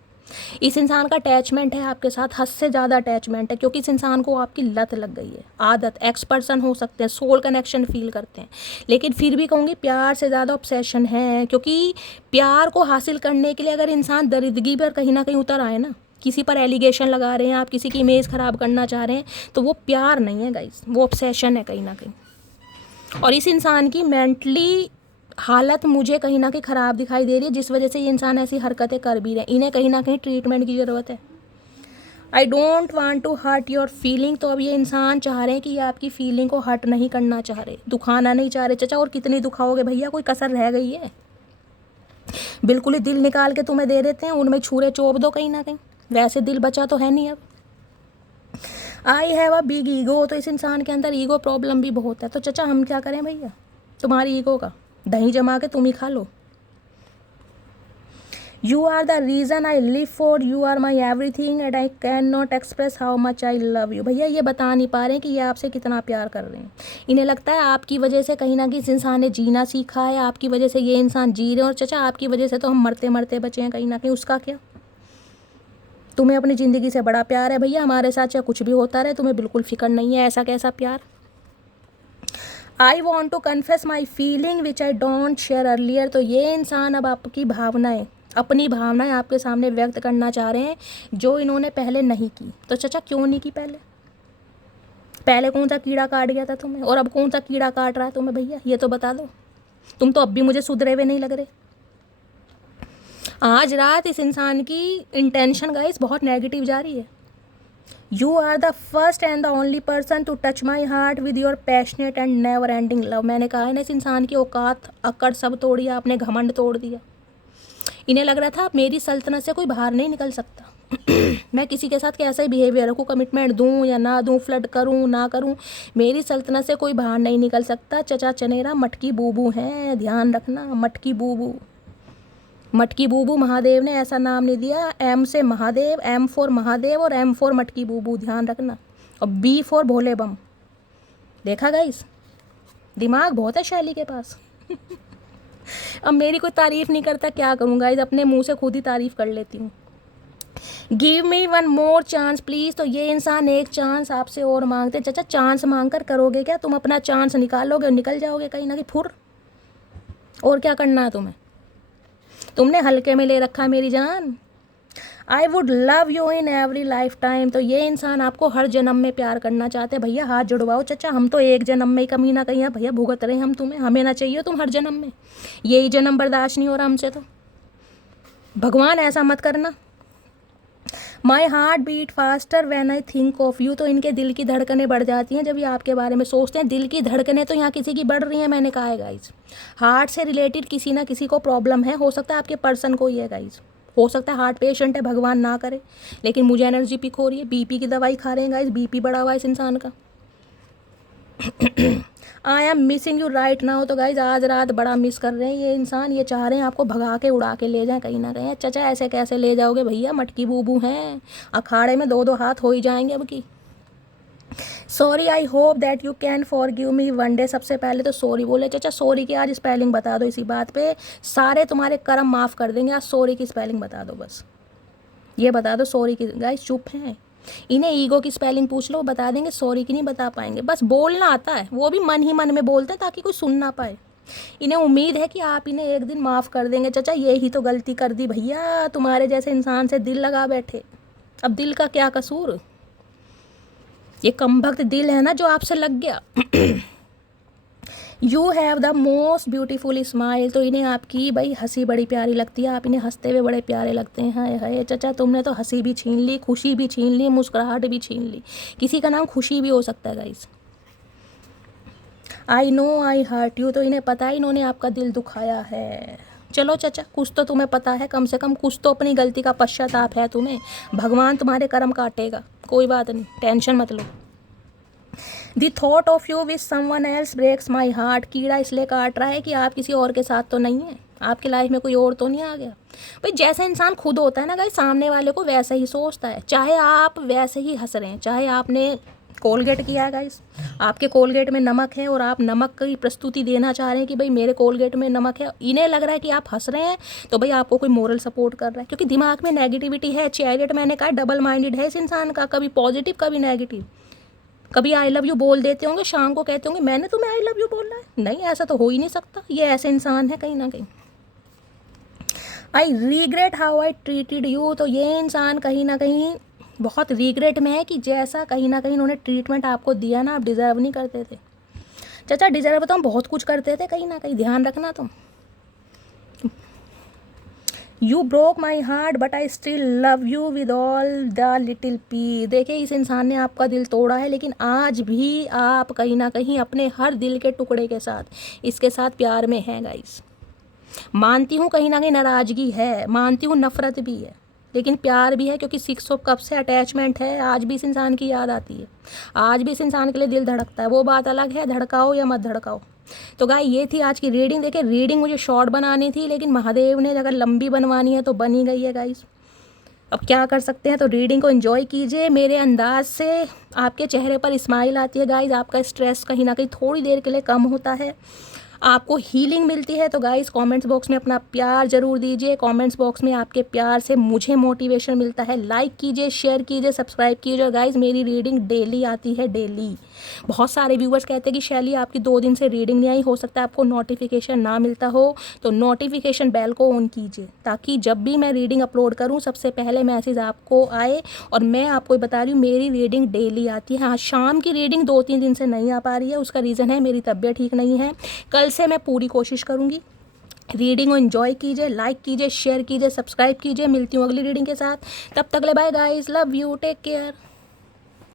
इस इंसान का अटैचमेंट है आपके साथ, हद से ज़्यादा अटैचमेंट है, क्योंकि इस इंसान को आपकी लत लग गई है। आदत, एक्स पर्सन हो सकते हैं, सोल कनेक्शन फील करते हैं, लेकिन फिर भी कहूँगी प्यार से ज़्यादा ऑब्सेशन है। क्योंकि प्यार को हासिल करने के लिए अगर इंसान दरिद्रगी पर कहीं ना कहीं उतर आए ना, किसी पर एलिगेशन लगा रहे हैं आप, किसी की इमेज ख़राब करना चाह रहे हैं, तो वो प्यार नहीं है गाइस, वो ऑब्सेशन है कहीं ना कहीं। और इस इंसान की मेंटली हालत मुझे कहीं ना कहीं ख़राब दिखाई दे रही है, जिस वजह से ये इंसान ऐसी हरकतें कर भी रहे हैं। इन्हें कहीं ना कहीं ट्रीटमेंट की ज़रूरत है। I don't want to hurt your feeling. तो अब ये इंसान चाह रहे हैं कि ये आपकी फीलिंग को हर्ट नहीं करना चाह रहे, दुखाना नहीं चाह रहे। चाचा और कितनी दुखाओगे भैया, कोई कसर रह गई है? बिल्कुल ही दिल निकाल के तुम्हें दे देते हैं, उनमें छुरे चोप दो कहीं ना कहीं। वैसे दिल बचा तो है नहीं अब। I have a big ego. तो इस इंसान के अंदर ईगो प्रॉब्लम भी बहुत है। तो चाचा हम क्या करें भैया तुम्हारी ईगो का? दही जमा के तुम ही खा लो। You are the reason I live for, you are my everything and I can not express how much I love you. भैया ये बता नहीं पा रहे हैं कि ये आपसे कितना प्यार कर रहे हैं। इन्हें लगता है आपकी वजह से कहीं ना कहीं इस इंसान ने जीना सीखा है, आपकी वजह से ये इंसान जी रहे हैं। और चाचा आपकी वजह से तो हम मरते मरते बचे हैं कहीं ना कहीं, उसका क्या? तुम्हें अपनी ज़िंदगी से बड़ा प्यार है भैया, हमारे साथ चाहे कुछ भी होता रहे तुम्हें बिल्कुल फिक्र नहीं है। ऐसा कैसा प्यार? I want to confess my feeling which I don't share earlier. तो ये इंसान अब आपकी भावनाएं, अपनी भावनाएं आपके सामने व्यक्त करना चाह रहे हैं जो इन्होंने पहले नहीं की। तो चाचा क्यों नहीं की? पहले कौन सा कीड़ा काट गया था तुम्हें, और अब कौन सा कीड़ा काट रहा है तुम्हें भैया? ये तो बता दो। तुम तो अब भी मुझे सुधरे हुए नहीं लग रहे। आज रात इस इंसान की इंटेंशन गाइस बहुत नेगेटिव जा रही है। You are the first and the only person to touch my heart with your passionate and never ending love. मैंने कहा है ना, इस इंसान की औकात अकड़ सब तोड़ी, आपने घमंड तोड़ दिया। इन्हें लग रहा था मेरी सल्तनत से कोई बाहर नहीं निकल सकता। मैं किसी के साथ कैसा ही बिहेवियर रखूँ, कमिटमेंट दूँ या ना दूँ, फ्लर्ट करूँ ना करूँ, मेरी सल्तनत से कोई बाहर नहीं निकल सकता। चचा चनेरा मटकी बूबू हैं, ध्यान रखना। मटकी बूबू, मटकी बूबू महादेव ने ऐसा नाम नहीं दिया। एम से महादेव, एम फॉर महादेव और एम फॉर मटकी बूबू, ध्यान रखना। और बी फॉर भोले बम। देखा गाइस, दिमाग बहुत है शैली के पास। अब मेरी कोई तारीफ़ नहीं करता, क्या करूँ गाइस, अपने मुंह से खुद ही तारीफ़ कर लेती हूँ। Give me one more chance please. तो ये इंसान एक चांस आपसे और मांगते हैं। चाचा चांस मांग कर करोगे क्या? तुम अपना चांस निकालोगे और निकल जाओगे कहीं ना कहीं फुर। और क्या करना है तुम्हें? तुमने हल्के में ले रखा है मेरी जान। I would love you in every life time. तो ये इंसान आपको हर जन्म में प्यार करना चाहते हैं। भैया हाथ जुड़वाओ चाचा, हम तो एक जन्म में ही कहीं ना कहीं भैया भुगत रहे हैं हम तुम्हें। हमें ना चाहिए तुम हर जन्म में, यही जन्म बर्दाश्त नहीं हो रहा हमसे। तो भगवान ऐसा मत करना। My heart beat faster when I think of you. तो इनके दिल की धड़कनें बढ़ जाती हैं जब ये आपके बारे में सोचते हैं। दिल की धड़कनें तो यहाँ किसी की बढ़ रही हैं, मैंने कहा है गाइज। हार्ट से रिलेटेड किसी ना किसी को प्रॉब्लम है, हो सकता है आपके पर्सन को ही है गाइज, हो सकता है हार्ट पेशेंट है, भगवान ना करे। लेकिन मुझे एनर्जी पिक हो रही है, बीपी की दवाई खा रहे हैं गाइज, बीपी बढ़ा हुआ है इस इंसान का। I am missing you right now. तो गाइज आज रात बड़ा मिस कर रहे हैं ये इंसान। ये चाह रहे हैं आपको भगा के उड़ा के ले जाएं कहीं ना कहीं। चाचा ऐसे कैसे ले जाओगे भैया, मटकी बूबू हैं, अखाड़े में दो दो हाथ हो ही जाएंगे अब की। Sorry I hope that you can forgive me one day. सबसे पहले तो सॉरी बोले चाचा। सॉरी की आज स्पेलिंग बता दो, इसी बात पे सारे तुम्हारे कर्म माफ़ कर देंगे। आज सॉरी की स्पेलिंग बता दो, बस ये बता दो सॉरी की। गाइस चुप हैं, इन्हें ईगो की स्पेलिंग पूछ लो, बता देंगे। सॉरी की नहीं बता पाएंगे, बस बोलना आता है, वो भी मन ही मन में बोलते हैं ताकि कोई सुन ना पाए। इन्हें उम्मीद है कि आप इन्हें एक दिन माफ़ कर देंगे। चाचा यही तो गलती कर दी भैया, तुम्हारे जैसे इंसान से दिल लगा बैठे। अब दिल का क्या कसूर, ये कमबख्त दिल है ना जो आपसे लग गया। You have the most beautiful smile, तो इन्हें आपकी भाई हंसी बड़ी प्यारी लगती है, आप इन्हें हंसते हुए बड़े प्यारे लगते हैं। हाय हाय चाचा, तुमने तो हंसी भी छीन ली, खुशी भी छीन ली, मुस्कुराहट भी छीन ली। किसी का नाम खुशी भी हो सकता है guys. I know I hurt you, तो इन्हें पता है इन्होंने आपका दिल दुखाया है। चलो चाचा, कुछ तो तुम्हें पता है, कम से कम कुछ तो अपनी गलती का पश्चाताप है तुम्हें। भगवान तुम्हारे कर्म काटेगा, कोई बात नहीं, टेंशन मत लो। The thought of you with someone else breaks my heart, कीड़ा इसलिए काट रहा है कि आप किसी और के साथ तो नहीं है, आपकी लाइफ में कोई और तो नहीं आ गया। भाई जैसा इंसान खुद होता है ना गाइस, सामने वाले को वैसा ही सोचता है। चाहे आप वैसे ही हंस रहे हैं, चाहे आपने कोलगेट किया है गाइस, आपके कोलगेट में नमक है और आप नमक की प्रस्तुति देना चाह रहे हैं कि भाई मेरे कोलगेट में नमक है, इन्हें लग रहा है कि आप हंस रहे हैं, तो भाई आपको कोई मोरल सपोर्ट कर रहा है, क्योंकि दिमाग में नेगेटिविटी है। चैरियट मैंने कहा डबल माइंडेड है इस इंसान का, कभी पॉजिटिव कभी नेगेटिव। कभी आई लव यू बोल देते होंगे, शाम को कहते होंगे मैंने तुम्हें आई लव यू बोलना है, नहीं ऐसा तो हो ही नहीं सकता। ये ऐसे इंसान है कहीं ना कहीं। आई रीग्रेट हाउ आई ट्रीटेड यू, तो ये इंसान कहीं ना कहीं बहुत रीग्रेट में है कि जैसा कहीं ना कहीं उन्होंने ट्रीटमेंट आपको दिया ना, आप डिज़र्व नहीं करते थे चाचा। डिज़र्व तो हम बहुत कुछ करते थे कहीं ना कहीं, ध्यान रखना तुम। You broke my heart but I still love you with all the little P, देखिए इस इंसान ने आपका दिल तोड़ा है, लेकिन आज भी आप कहीं ना कहीं अपने हर दिल के टुकड़े के साथ इसके साथ प्यार में हैं गाइस। मानती हूँ कहीं ना कहीं नाराज़गी है, मानती हूँ नफ़रत भी है, लेकिन प्यार भी है, क्योंकि 6 ऑफ कप से अटैचमेंट है। आज भी इस इंसान की याद आती है, आज भी इस इंसान के लिए दिल धड़कता है। वो बात अलग है, धड़काओ या मत धड़काओ। तो गाय ये थी आज की रीडिंग। देखिए रीडिंग मुझे शॉर्ट बनानी थी, लेकिन महादेव ने अगर लंबी बनवानी है तो बनी गई है गाइस। अब क्या कर सकते हैं, तो रीडिंग को एंजॉय कीजिए। मेरे अंदाज से आपके चेहरे पर स्माइल आती है गाइस, आपका स्ट्रेस कहीं ना कहीं थोड़ी देर के लिए कम होता है, आपको हीलिंग मिलती है। तो गाइस कमेंट्स बॉक्स में अपना प्यार ज़रूर दीजिए, कमेंट्स बॉक्स में आपके प्यार से मुझे मोटिवेशन मिलता है। लाइक कीजिए, शेयर कीजिए, सब्सक्राइब कीजिए। और गाइस मेरी रीडिंग डेली आती है, डेली। बहुत सारे व्यूवर्स कहते हैं कि शैली आपकी 2 दिन से रीडिंग नहीं आई, हो सकता है आपको नोटिफिकेशन ना मिलता हो, तो नोटिफिकेशन बेल को ऑन कीजिए, ताकि जब भी मैं रीडिंग अपलोड करूँ सबसे पहले मैसेज आपको आए। और मैं आपको बता रही हूँ मेरी रीडिंग डेली आती है। हाँ, शाम की रीडिंग 2-3 दिन से नहीं आ पा रही है, उसका रीज़न है मेरी तबीयत ठीक नहीं है। कल से मैं पूरी कोशिश करूँगी। रीडिंग को एंजॉय कीजिए, लाइक कीजिए, शेयर कीजिए, सब्सक्राइब कीजिए। मिलती हूँ अगली रीडिंग के साथ, तब तक ले bye guys, love you, take care.